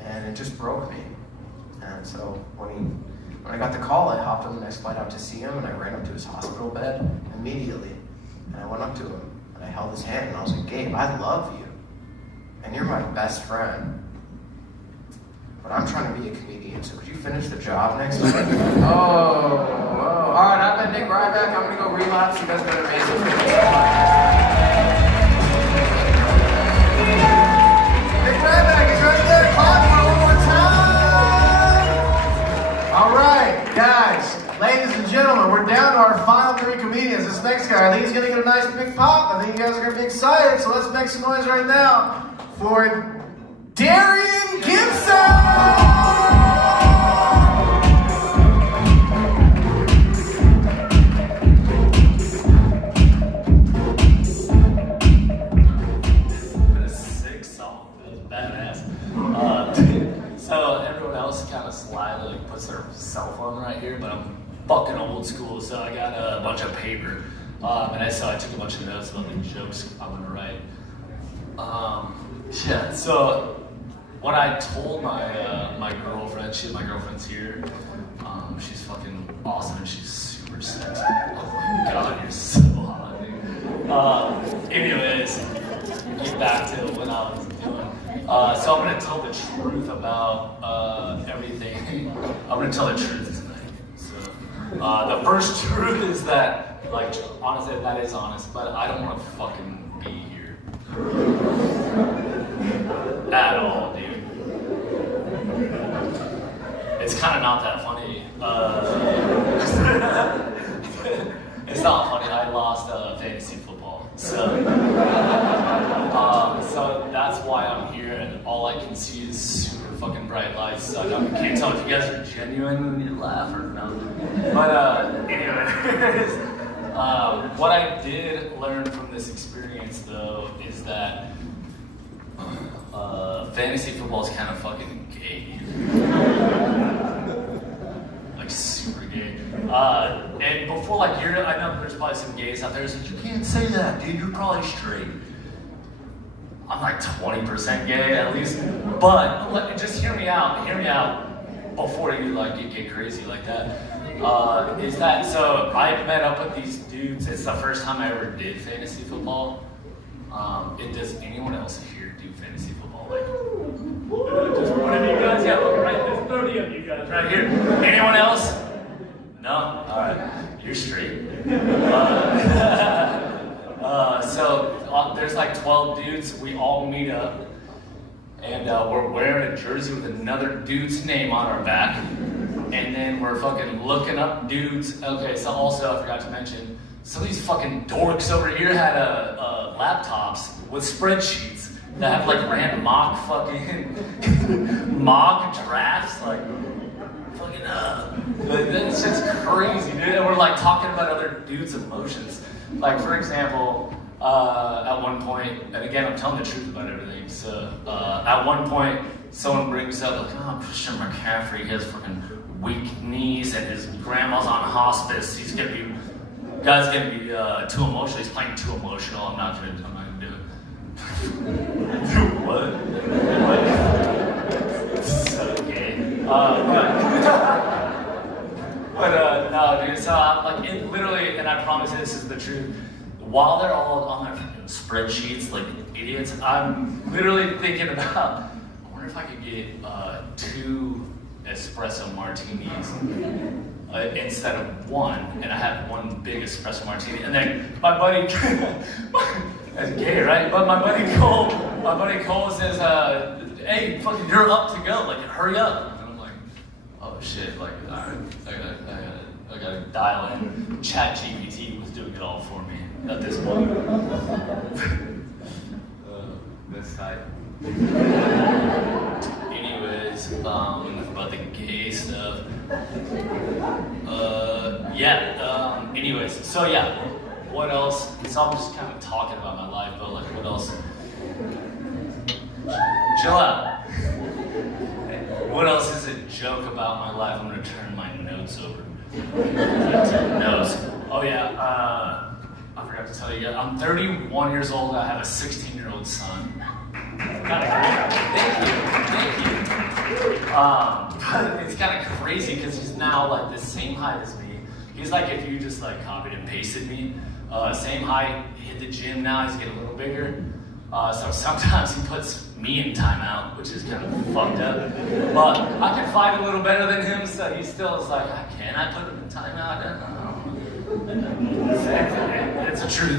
and it just broke me. And so when I got the call, I hopped on the next flight out to see him, and I ran up to his hospital bed immediately. And I went up to him, and I held his hand, and I was like, Gabe, I love you, and you're my best friend. But I'm trying to be a comedian, so could you finish the job next time? Oh. All right, I'm Nick Ryback. I'm going to go relapse. You guys have been amazing. Nick Ryback is right there. Clap for one more time. All right, guys, ladies and gentlemen, we're down to our final 3 comedians. This next guy, I think he's going to get a nice big pop. I think you guys are going to be excited, so let's make some noise right now for Darian Gibson! So everyone else kind of slyly puts their cell phone right here, but I'm fucking old school, so I got a bunch of paper. And I took a bunch of notes about the jokes I'm gonna write. So when I told my girlfriend, my girlfriend's here. She's fucking awesome. She's super sexy. Oh my god, you're so hot. Anyways, get back to what I was doing. So I'm gonna tell the truth about everything. I'm gonna tell the truth tonight. So the first truth is that, honestly, that is honest, but I don't want to fucking be here at all, dude. it's kind of not that funny. It's not funny. I lost fantasy football, so that's why I'm here, and all I can see is super fucking bright lights. So I can't tell if you guys are genuine when you laugh or not. But anyways, what I did learn from this experience, though, is that fantasy football is kind of fucking gay. Like super gay. And before, like, I know there's probably some gays out there who said, you can't say that, dude, you're probably straight. I'm like 20% gay at least. But just hear me out before you like get crazy like that. Is that so I met up with these dudes. It's the first time I ever did fantasy football. Does anyone else here do fantasy football? Like, just one of you guys? Yeah, look, right, there's 30 of you guys right here. Anyone else? No? Alright, you're straight. So there's like 12 dudes, we all meet up, and we're wearing a jersey with another dude's name on our back, and then we're fucking looking up dudes. Okay, so also I forgot to mention, some of these fucking dorks over here had laptops with spreadsheets that have like random mock drafts, like fucking that's just crazy, dude. And we're like talking about other dudes' emotions. Like, for example, at one point, and again, I'm telling the truth about everything. So at one point, someone brings up like, oh, Christian McCaffrey has fucking weak knees and his grandma's on hospice. Guy's gonna be too emotional. He's playing too emotional. I'm not gonna do it. What? So gay. But no, dude. So I'm like, literally, and I promise this is the truth. While they're all on their spreadsheets like idiots, I'm literally thinking about, I wonder if I could get 2 espresso martinis instead of 1, and I have 1 big espresso martini. And then my buddy, that's gay, right? But my buddy Cole says, hey, fucking, you're up to go. Like, hurry up. And I'm like, oh shit, like, all right, I gotta dial in. ChatGPT was doing it all for me at this point. This side. Anyways, about the gay stuff. Anyways, so yeah, what else? So I'm just kind of talking about my life, but like, what else? Chill out. What else is a joke about my life? I'm gonna turn my notes over. Notes. Oh yeah, I forgot to tell you guys, I'm 31 years old. I have a 16-year-old son. Thank you. But it's kind of crazy because he's now like the same height as me. He's like if you just like copied and pasted me. Same height, he hit the gym now, he's getting a little bigger. So sometimes he puts me in timeout, which is kind of fucked up. But I can fight a little better than him, so he still is like, can I put him in timeout?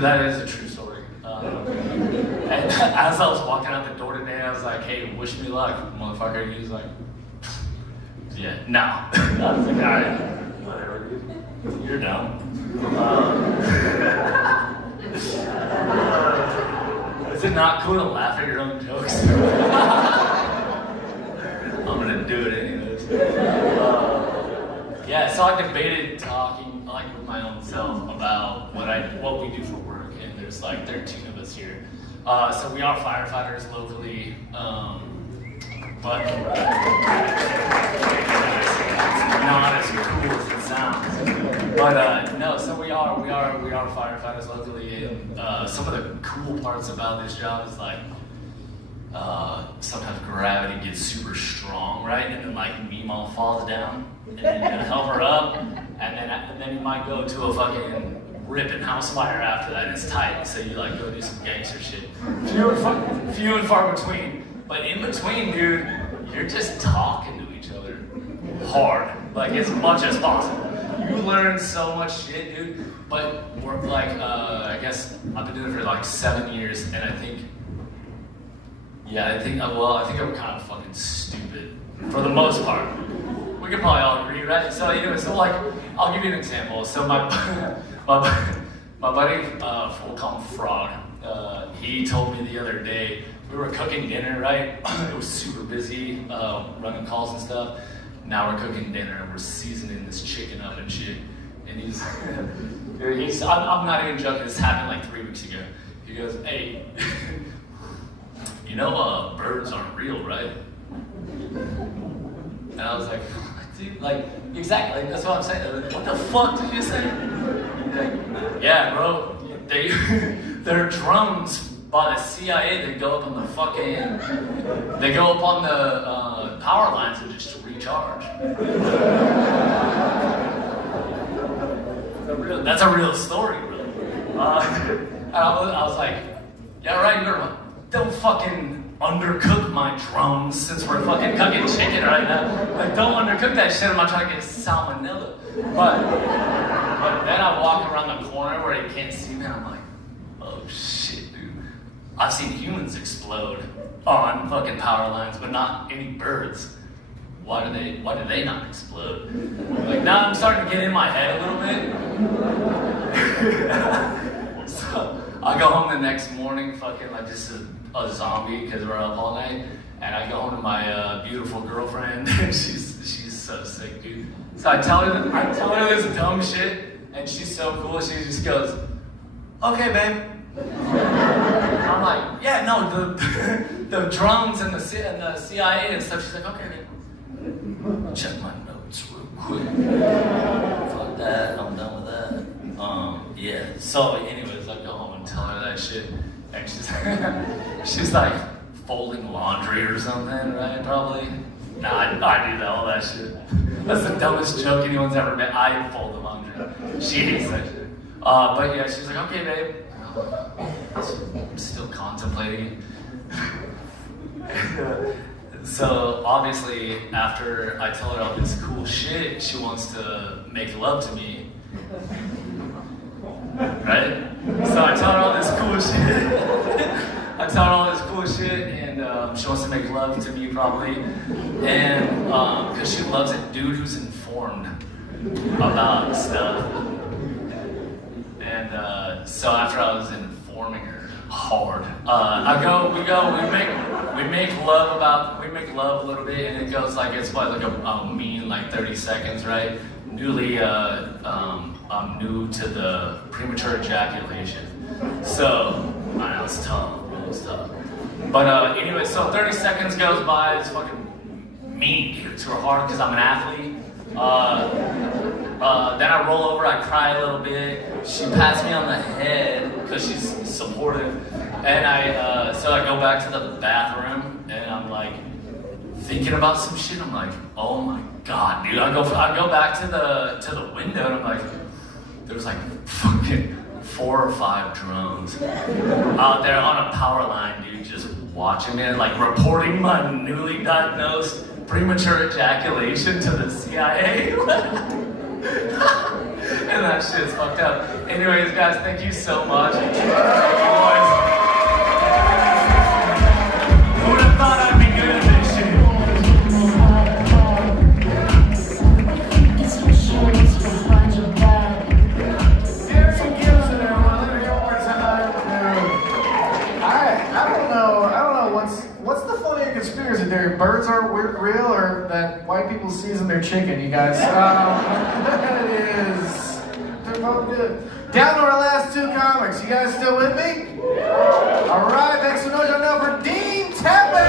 That is a true story. And as I was walking out the door today, I was like, hey, wish me luck, motherfucker. He was like, yeah, no. I was like, all right, whatever, dude. You're dumb. Is it not cool to laugh at your own jokes? I'm gonna do it anyways. So I debated talking like with my own self about what we do for work, and there's like 13 of us here. So we are firefighters locally, but it's not as cool as it sounds. But no, so we are firefighters locally, and some of the cool parts about this job is like sometimes gravity gets super strong, right? And then like Meemaw falls down, and then you gotta help her up, and then you might go to a fucking ripping house fire after that, and it's tight, so you like go do some gangster shit. Few and far between. But in between, dude, you're just talking to each other hard, like as much as possible. You learn so much shit, dude. But we're like, I guess I've been doing it for like 7 years, and I think I'm kind of fucking stupid for the most part. we can probably all agree, right? So anyway, so like, I'll give you an example. So my buddy, we'll call him Frog, he told me the other day, we were cooking dinner, right? It was super busy, running calls and stuff. Now we're cooking dinner and we're seasoning this chicken up and shit. And he's I'm not even joking, this happened like 3 weeks ago. He goes, hey, you know birds aren't real, right? And I was like, dude, like, exactly, like, that's what I'm saying. Like, what the fuck did you say? Like, yeah, bro, they're drones by the CIA that go up on the fucking, they go up on the power lines and just recharge. That's a real story, bro. And I was like, yeah, right, don't fucking undercook my drums since we're fucking cooking chicken right now. Like, don't undercook that shit. I'm not trying to get salmonella. But then I walk around the corner where you can't see me, and I'm like, oh shit, dude. I've seen humans explode on fucking power lines, but not any birds. Why do they not explode? Like, now I'm starting to get in my head a little bit. So I go home the next morning, fucking like just a zombie because we're up all night, and I go home to my beautiful girlfriend, and she's so sick, dude. So I tell her this dumb shit, and she's so cool. She just goes, "Okay, babe." I'm like, "Yeah, no, the drones and the CIA and stuff." She's like, "Okay, babe. Check my notes real quick. Fuck that, I'm done with that." Yeah. So, anyways, I go home and tell her that shit, and she's like folding laundry or something, right? Probably. Nah, I do all that shit. That's the dumbest joke anyone's ever made. I fold the laundry. She hates that shit. But yeah, she's like, "Okay, babe." I'm still contemplating. So obviously, after I tell her all this cool shit, she wants to make love to me. Right? So I tell her all this cool shit. And she wants to make love to me probably. And because she loves a dude who's informed about stuff. And so after I was informing her hard, we make love a little bit, and it goes like, it's like a mean like 30 seconds, right? I'm new to the premature ejaculation. So, I know it's tough. But anyway, so 30 seconds goes by, it's fucking mean, dude. It's real hard because I'm an athlete. Then I roll over, I cry a little bit. She pats me on the head because she's supportive. And so I go back to the bathroom, and I'm like, thinking about some shit. I'm like, oh my god, dude. I go back to the window, and I'm like, there's like fucking 4 or 5 drones out there on a power line, dude, just watching me, like reporting my newly diagnosed premature ejaculation to the CIA. And that shit's fucked up. Anyways, guys, thank you so much. Thank you, boys. Who would have thought I'd be good at this shit? What's the funnier conspiracy theory? Birds aren't real, or that white people season their chicken, you guys? That is... They're both good. Down to our last 2 comics. You guys still with me? All right, thanks so much. Now for Dean Tepper!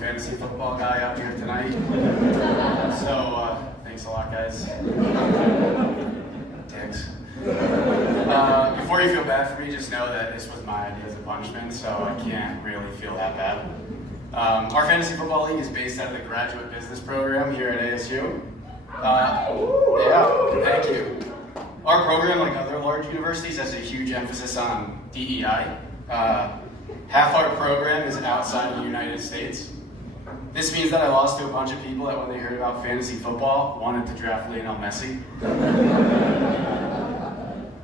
Fantasy football guy out here tonight. So, thanks a lot, guys. Dicks. Before you feel bad for me, just know that this was my idea as a punishment, so I can't really feel that bad. Our fantasy football league is based out of the graduate business program here at ASU. Yeah, thank you. Our program, like other large universities, has a huge emphasis on DEI. Half our program is outside of the United States. This means that I lost to a bunch of people that when they heard about fantasy football, wanted to draft Lionel Messi.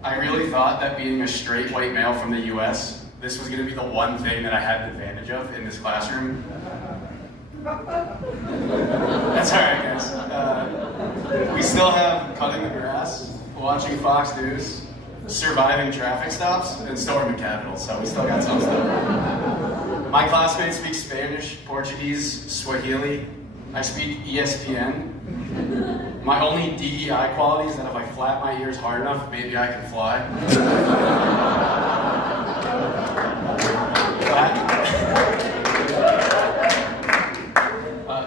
I really thought that being a straight white male from the US, this was gonna be the one thing that I had an advantage of in this classroom. That's all right, guys. We still have cutting the grass, watching Fox News, surviving traffic stops, and storming capitals, so we still got some stuff. My classmates speak Spanish, Portuguese, Swahili. I speak ESPN. My only DEI quality is that if I flap my ears hard enough, maybe I can fly.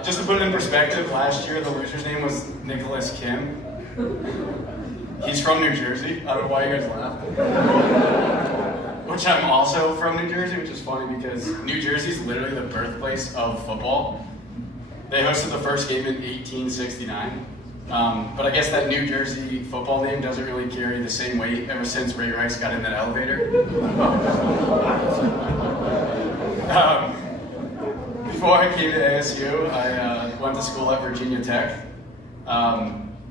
Just to put it in perspective, last year the loser's name was Nicholas Kim. He's from New Jersey. I don't know why you guys laugh. Which I'm also from New Jersey, which is funny because New Jersey is literally the birthplace of football. They hosted the first game in 1869. But I guess that New Jersey football name doesn't really carry the same weight ever since Ray Rice got in that elevator. Before I came to ASU, I went to school at Virginia Tech.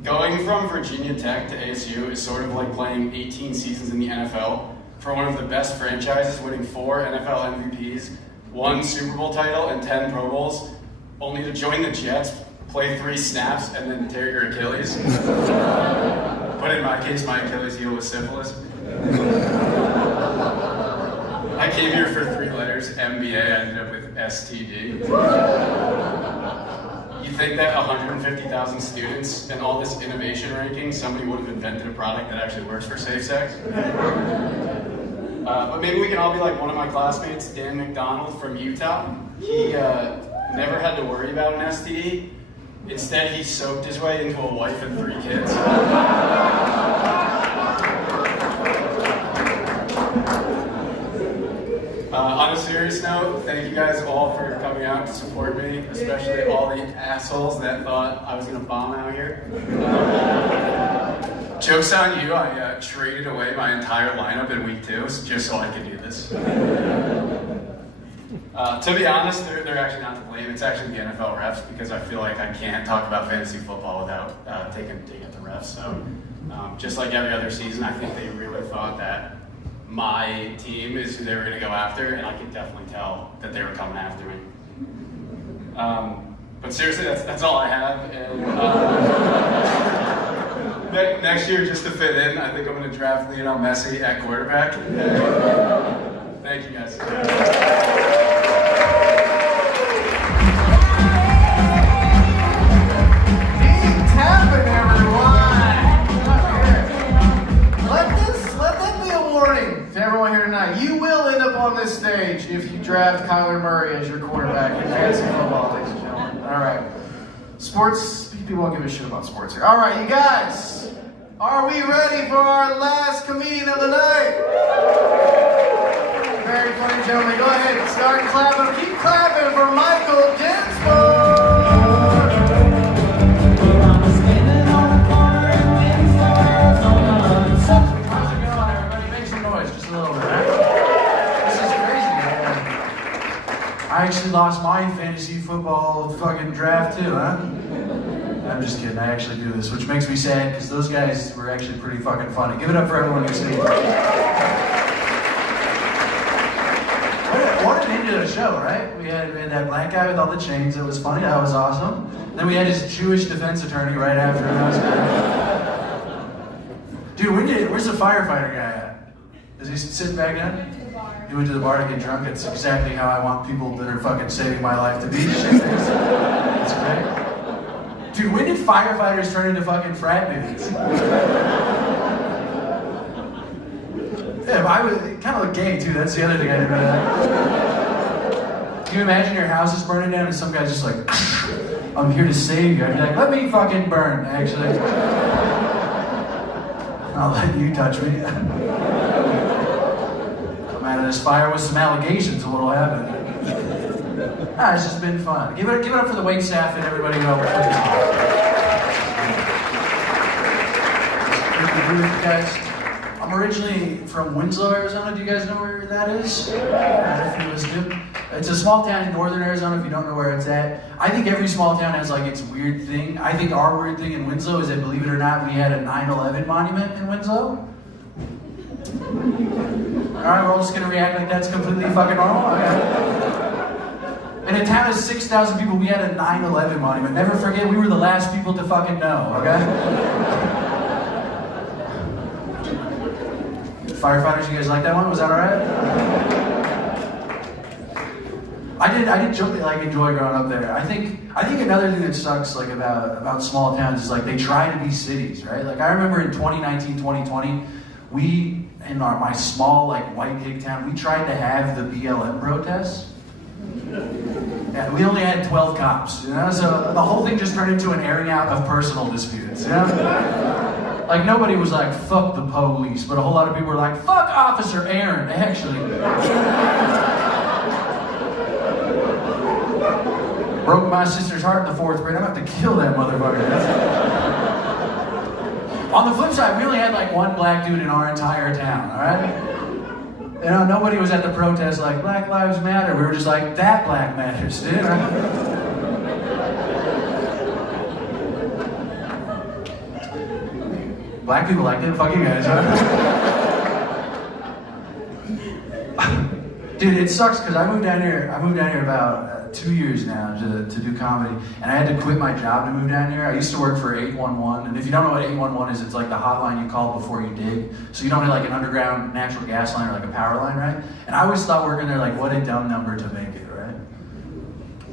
Going from Virginia Tech to ASU is sort of like playing 18 seasons in the NFL for one of the best franchises, winning 4 NFL MVPs, 1 Super Bowl title, and 10 Pro Bowls, only to join the Jets, play 3 snaps, and then tear your Achilles. But in my case, my Achilles heel was syphilis. I came here for 3 letters, MBA, I ended up with STD. You think that 150,000 students and all this innovation ranking, somebody would have invented a product that actually works for safe sex? But maybe we can all be like one of my classmates, Dan McDonald from Utah. He never had to worry about an STD. Instead, he soaked his way into a wife and 3 kids. On a serious note, thank you guys all for coming out to support me, especially all the assholes that thought I was going to bomb out here. Joke's on you, I traded away my entire lineup in week 2 just so I could do this. To be honest, they're actually not to blame. It's actually the NFL refs because I feel like I can't talk about fantasy football without taking at the refs. So just like every other season, I think they really thought that my team is who they were going to go after, and I could definitely tell that they were coming after me. But seriously, that's all I have. And next year, just to fit in, I think I'm going to draft Lionel Messi at quarterback. Thank you, guys. To everyone here tonight, you will end up on this stage if you draft Kyler Murray as your quarterback in fantasy football, ladies and gentlemen. All right. Sports, people won't give a shit about sports here. All right, you guys, are we ready for our last comedian of the night? Very funny, gentlemen. Go ahead and start clapping. Keep clapping for Michael Dinsmore. I actually lost my fantasy football fucking draft too, huh? I'm just kidding, I actually do this, which makes me sad because those guys were actually pretty fucking funny. Give it up for everyone who's seen. What an end to the show, right? We had that black guy with all the chains, it was funny, that was awesome. Then we had his Jewish defense attorney right after, that was good. Dude, where's the firefighter guy at? Is he sitting back down? He went to the bar to get drunk. It's exactly how I want people that are fucking saving my life to be. That's great. Dude, when did firefighters turn into fucking frat dudes? Yeah, I was kind of look gay too. That's the other thing I didn't really like. Can you imagine your house is burning down and some guy's just like, I'm here to save you. I'd be like, let me fucking burn, actually. I'll let you touch me. Out of this fire with some allegations, what will happen? It's just been fun. Give it up for the wait staff and everybody who helped. Guys, I'm originally from Winslow, Arizona. Do you guys know where that is? A few of us do. It's a small town in northern Arizona, if you don't know where it's at. I think every small town has like its weird thing. I think our weird thing in Winslow is that, believe it or not, we had a 9/11 monument in Winslow. Alright, we're all just gonna react like that's completely fucking normal? Okay. In a town of 6,000 people, we had a 9/11 monument. Never forget, we were the last people to fucking know, okay? Firefighters, you guys like that one? Was that alright? I did enjoy growing up there. I think another thing that sucks like about small towns is like they try to be cities, right? Like I remember in 2019, 2020, we in my small like white hick town, we tried to have the BLM protests. And we only had 12 cops, you know? So the whole thing just turned into an airing out of personal disputes, you know? Like nobody was like, fuck the police, but a whole lot of people were like, fuck Officer Aaron, actually. Broke my sister's heart in the 4th grade. I'm about to kill that motherfucker. On the flip side, we only had like one black dude in our entire town, alright? You know, nobody was at the protest like, Black Lives Matter. We were just like, that black matters, dude. Black people like it, fuck you guys, huh? Dude, it sucks because I moved down here about 2 years now to do comedy, and I had to quit my job to move down here. I used to work for 811, and if you don't know what 811 is, it's like the hotline you call before you dig. So you don't have like an underground natural gas line or like a power line, right? And I always thought working there, like, what a dumb number to make it, right?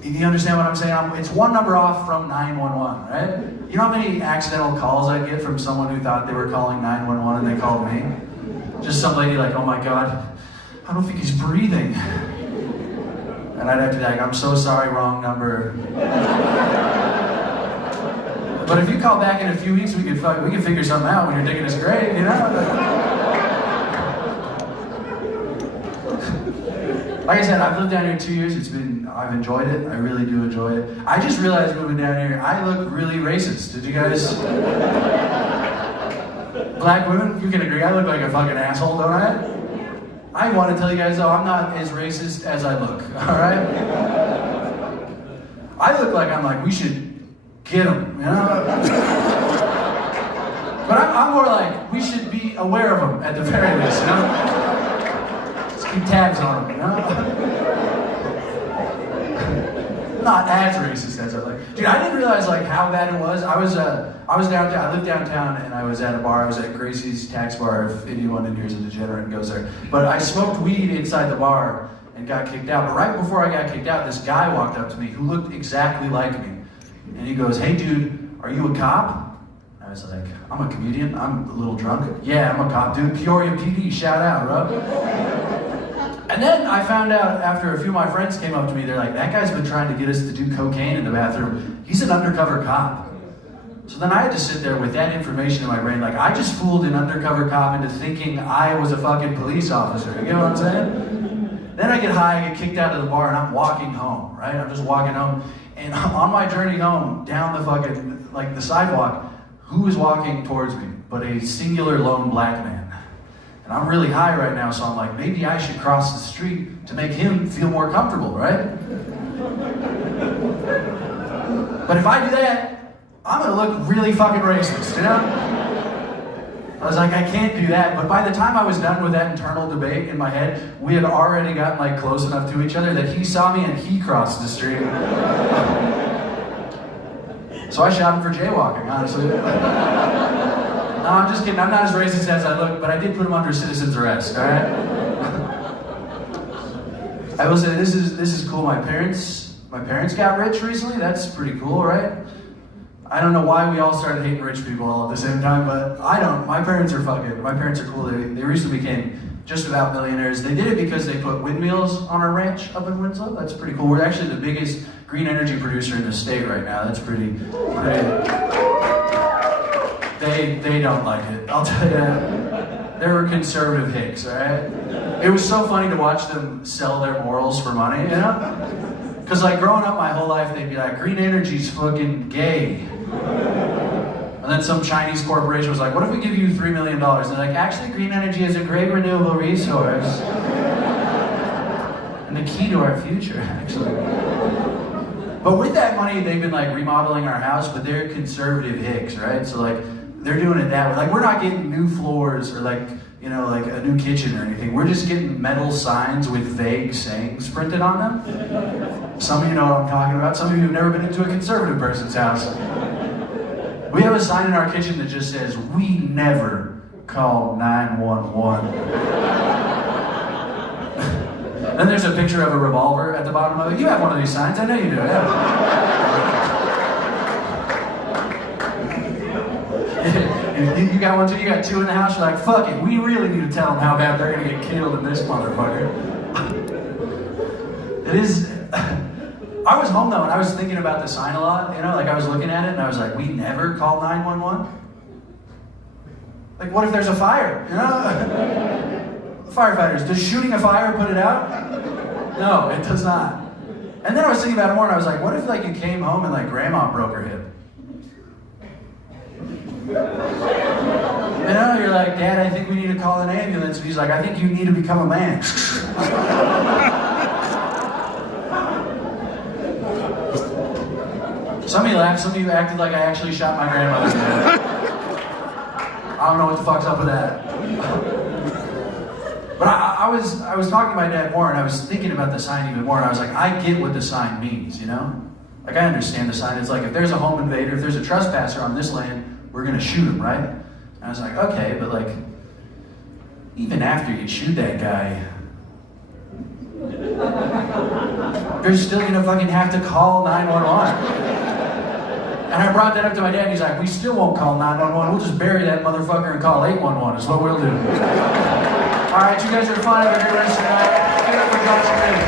You understand what I'm saying? It's one number off from 911, right? You know how many accidental calls I get from someone who thought they were calling 911 and they called me? Just some lady like, oh my God, I don't think he's breathing. And I'd have to be like, I'm so sorry, wrong number. But if you call back in a few weeks, we can figure something out when you're digging his grave, you know? Like I said, I've lived down here 2 years. I've enjoyed it. I really do enjoy it. I just realized moving down here, I look really racist. Did you guys? Black women, you can agree, I look like a fucking asshole, don't I? I want to tell you guys though, I'm not as racist as I look, alright? I look like I'm like, we should get them, you know? But I'm more like, we should be aware of them at the very least, you know? Let's keep tabs on them, you know? Not as racist as I like. Dude, I didn't realize like how bad it was. I was downtown, I lived downtown and I was at a bar. I was at Gracie's Tax Bar, if anyone in here is a degenerate and goes there. But I smoked weed inside the bar and got kicked out. But right before I got kicked out, this guy walked up to me who looked exactly like me. And he goes, hey dude, are you a cop? And I was like, I'm a comedian, I'm a little drunk. Yeah, I'm a cop, dude. Peoria PD, shout out, bro. And then I found out after a few of my friends came up to me, they're like, that guy's been trying to get us to do cocaine in the bathroom. He's an undercover cop. So then I had to sit there with that information in my brain, like I just fooled an undercover cop into thinking I was a fucking police officer. You get what I'm saying? Then I get high, I get kicked out of the bar, and I'm walking home, right? I'm just walking home. And on my journey home, down the fucking, like the sidewalk, who is walking towards me but a singular lone black man? And I'm really high right now, so I'm like, maybe I should cross the street to make him feel more comfortable, right? But if I do that, I'm gonna look really fucking racist, you know? I was like, I can't do that. But by the time I was done with that internal debate in my head, we had already gotten like close enough to each other that he saw me and he crossed the street. So I shot him for jaywalking, honestly. No, I'm just kidding. I'm not as racist as I look, but I did put him under citizen's arrest, alright? I will say this is cool. My parents got rich recently. That's pretty cool, right? I don't know why we all started hating rich people all at the same time, but I don't. My parents are cool. They recently became just about millionaires. They did it because they put windmills on our ranch up in Winslow. That's pretty cool. We're actually the biggest green energy producer in the state right now. That's pretty. They don't like it. I'll tell you. They were conservative hicks, alright? It was so funny to watch them sell their morals for money, you know? Because like growing up my whole life, they'd be like, green energy's fucking gay. And then some Chinese corporation was like, what if we give you $3 million? And they're like, actually green energy is a great renewable resource. and the key to our future, actually. But with that money, they've been like remodeling our house, but they're conservative hicks, right? So like, they're doing it that way. Like, we're not getting new floors or like, you know, like a new kitchen or anything. We're just getting metal signs with vague sayings printed on them. Some of you know what I'm talking about. Some of you have never been into a conservative person's house. We have a sign in our kitchen that just says, "We never call 911." Then there's a picture of a revolver at the bottom of it. You have one of these signs, I know you do, yeah. You got one too, you got two in the house, you're like, fuck it, we really need to tell them how bad they're gonna get killed in this motherfucker. It is, I was home though and I was thinking about the sign a lot, you know, like I was looking at it and I was like, we never call 911? Like what if there's a fire, you know? Firefighters, does shooting a fire put it out? No, it does not. And then I was thinking about it more and I was like, what if like you came home and like grandma broke her hip? You know, you're like, Dad, I think we need to call an ambulance. And he's like, I think you need to become a man. Some of you laughed, some of you acted like I actually shot my grandmother. I don't know what the fuck's up with that. But I was talking to my dad more and I was thinking about the sign even more and I was like, I get what the sign means, you know? Like I understand the sign. It's like if there's a home invader, if there's a trespasser on this land, we're gonna shoot him, right? And I was like, okay, but like, even after you shoot that guy, you're still gonna fucking have to call 911. And I brought that up to my dad and he's like, we still won't call 911, we'll just bury that motherfucker and call 811 is what we'll do. All right, you guys are fun, have a great rest of the night. Get up for God's sake.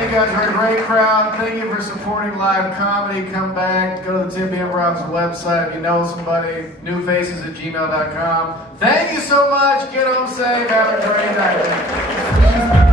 You guys are a great crowd. Thank you for supporting live comedy. Come back. Go to the Tippy Improv's website. If you know somebody, newfaces@gmail.com. Thank you so much. Get home safe. Have a great night.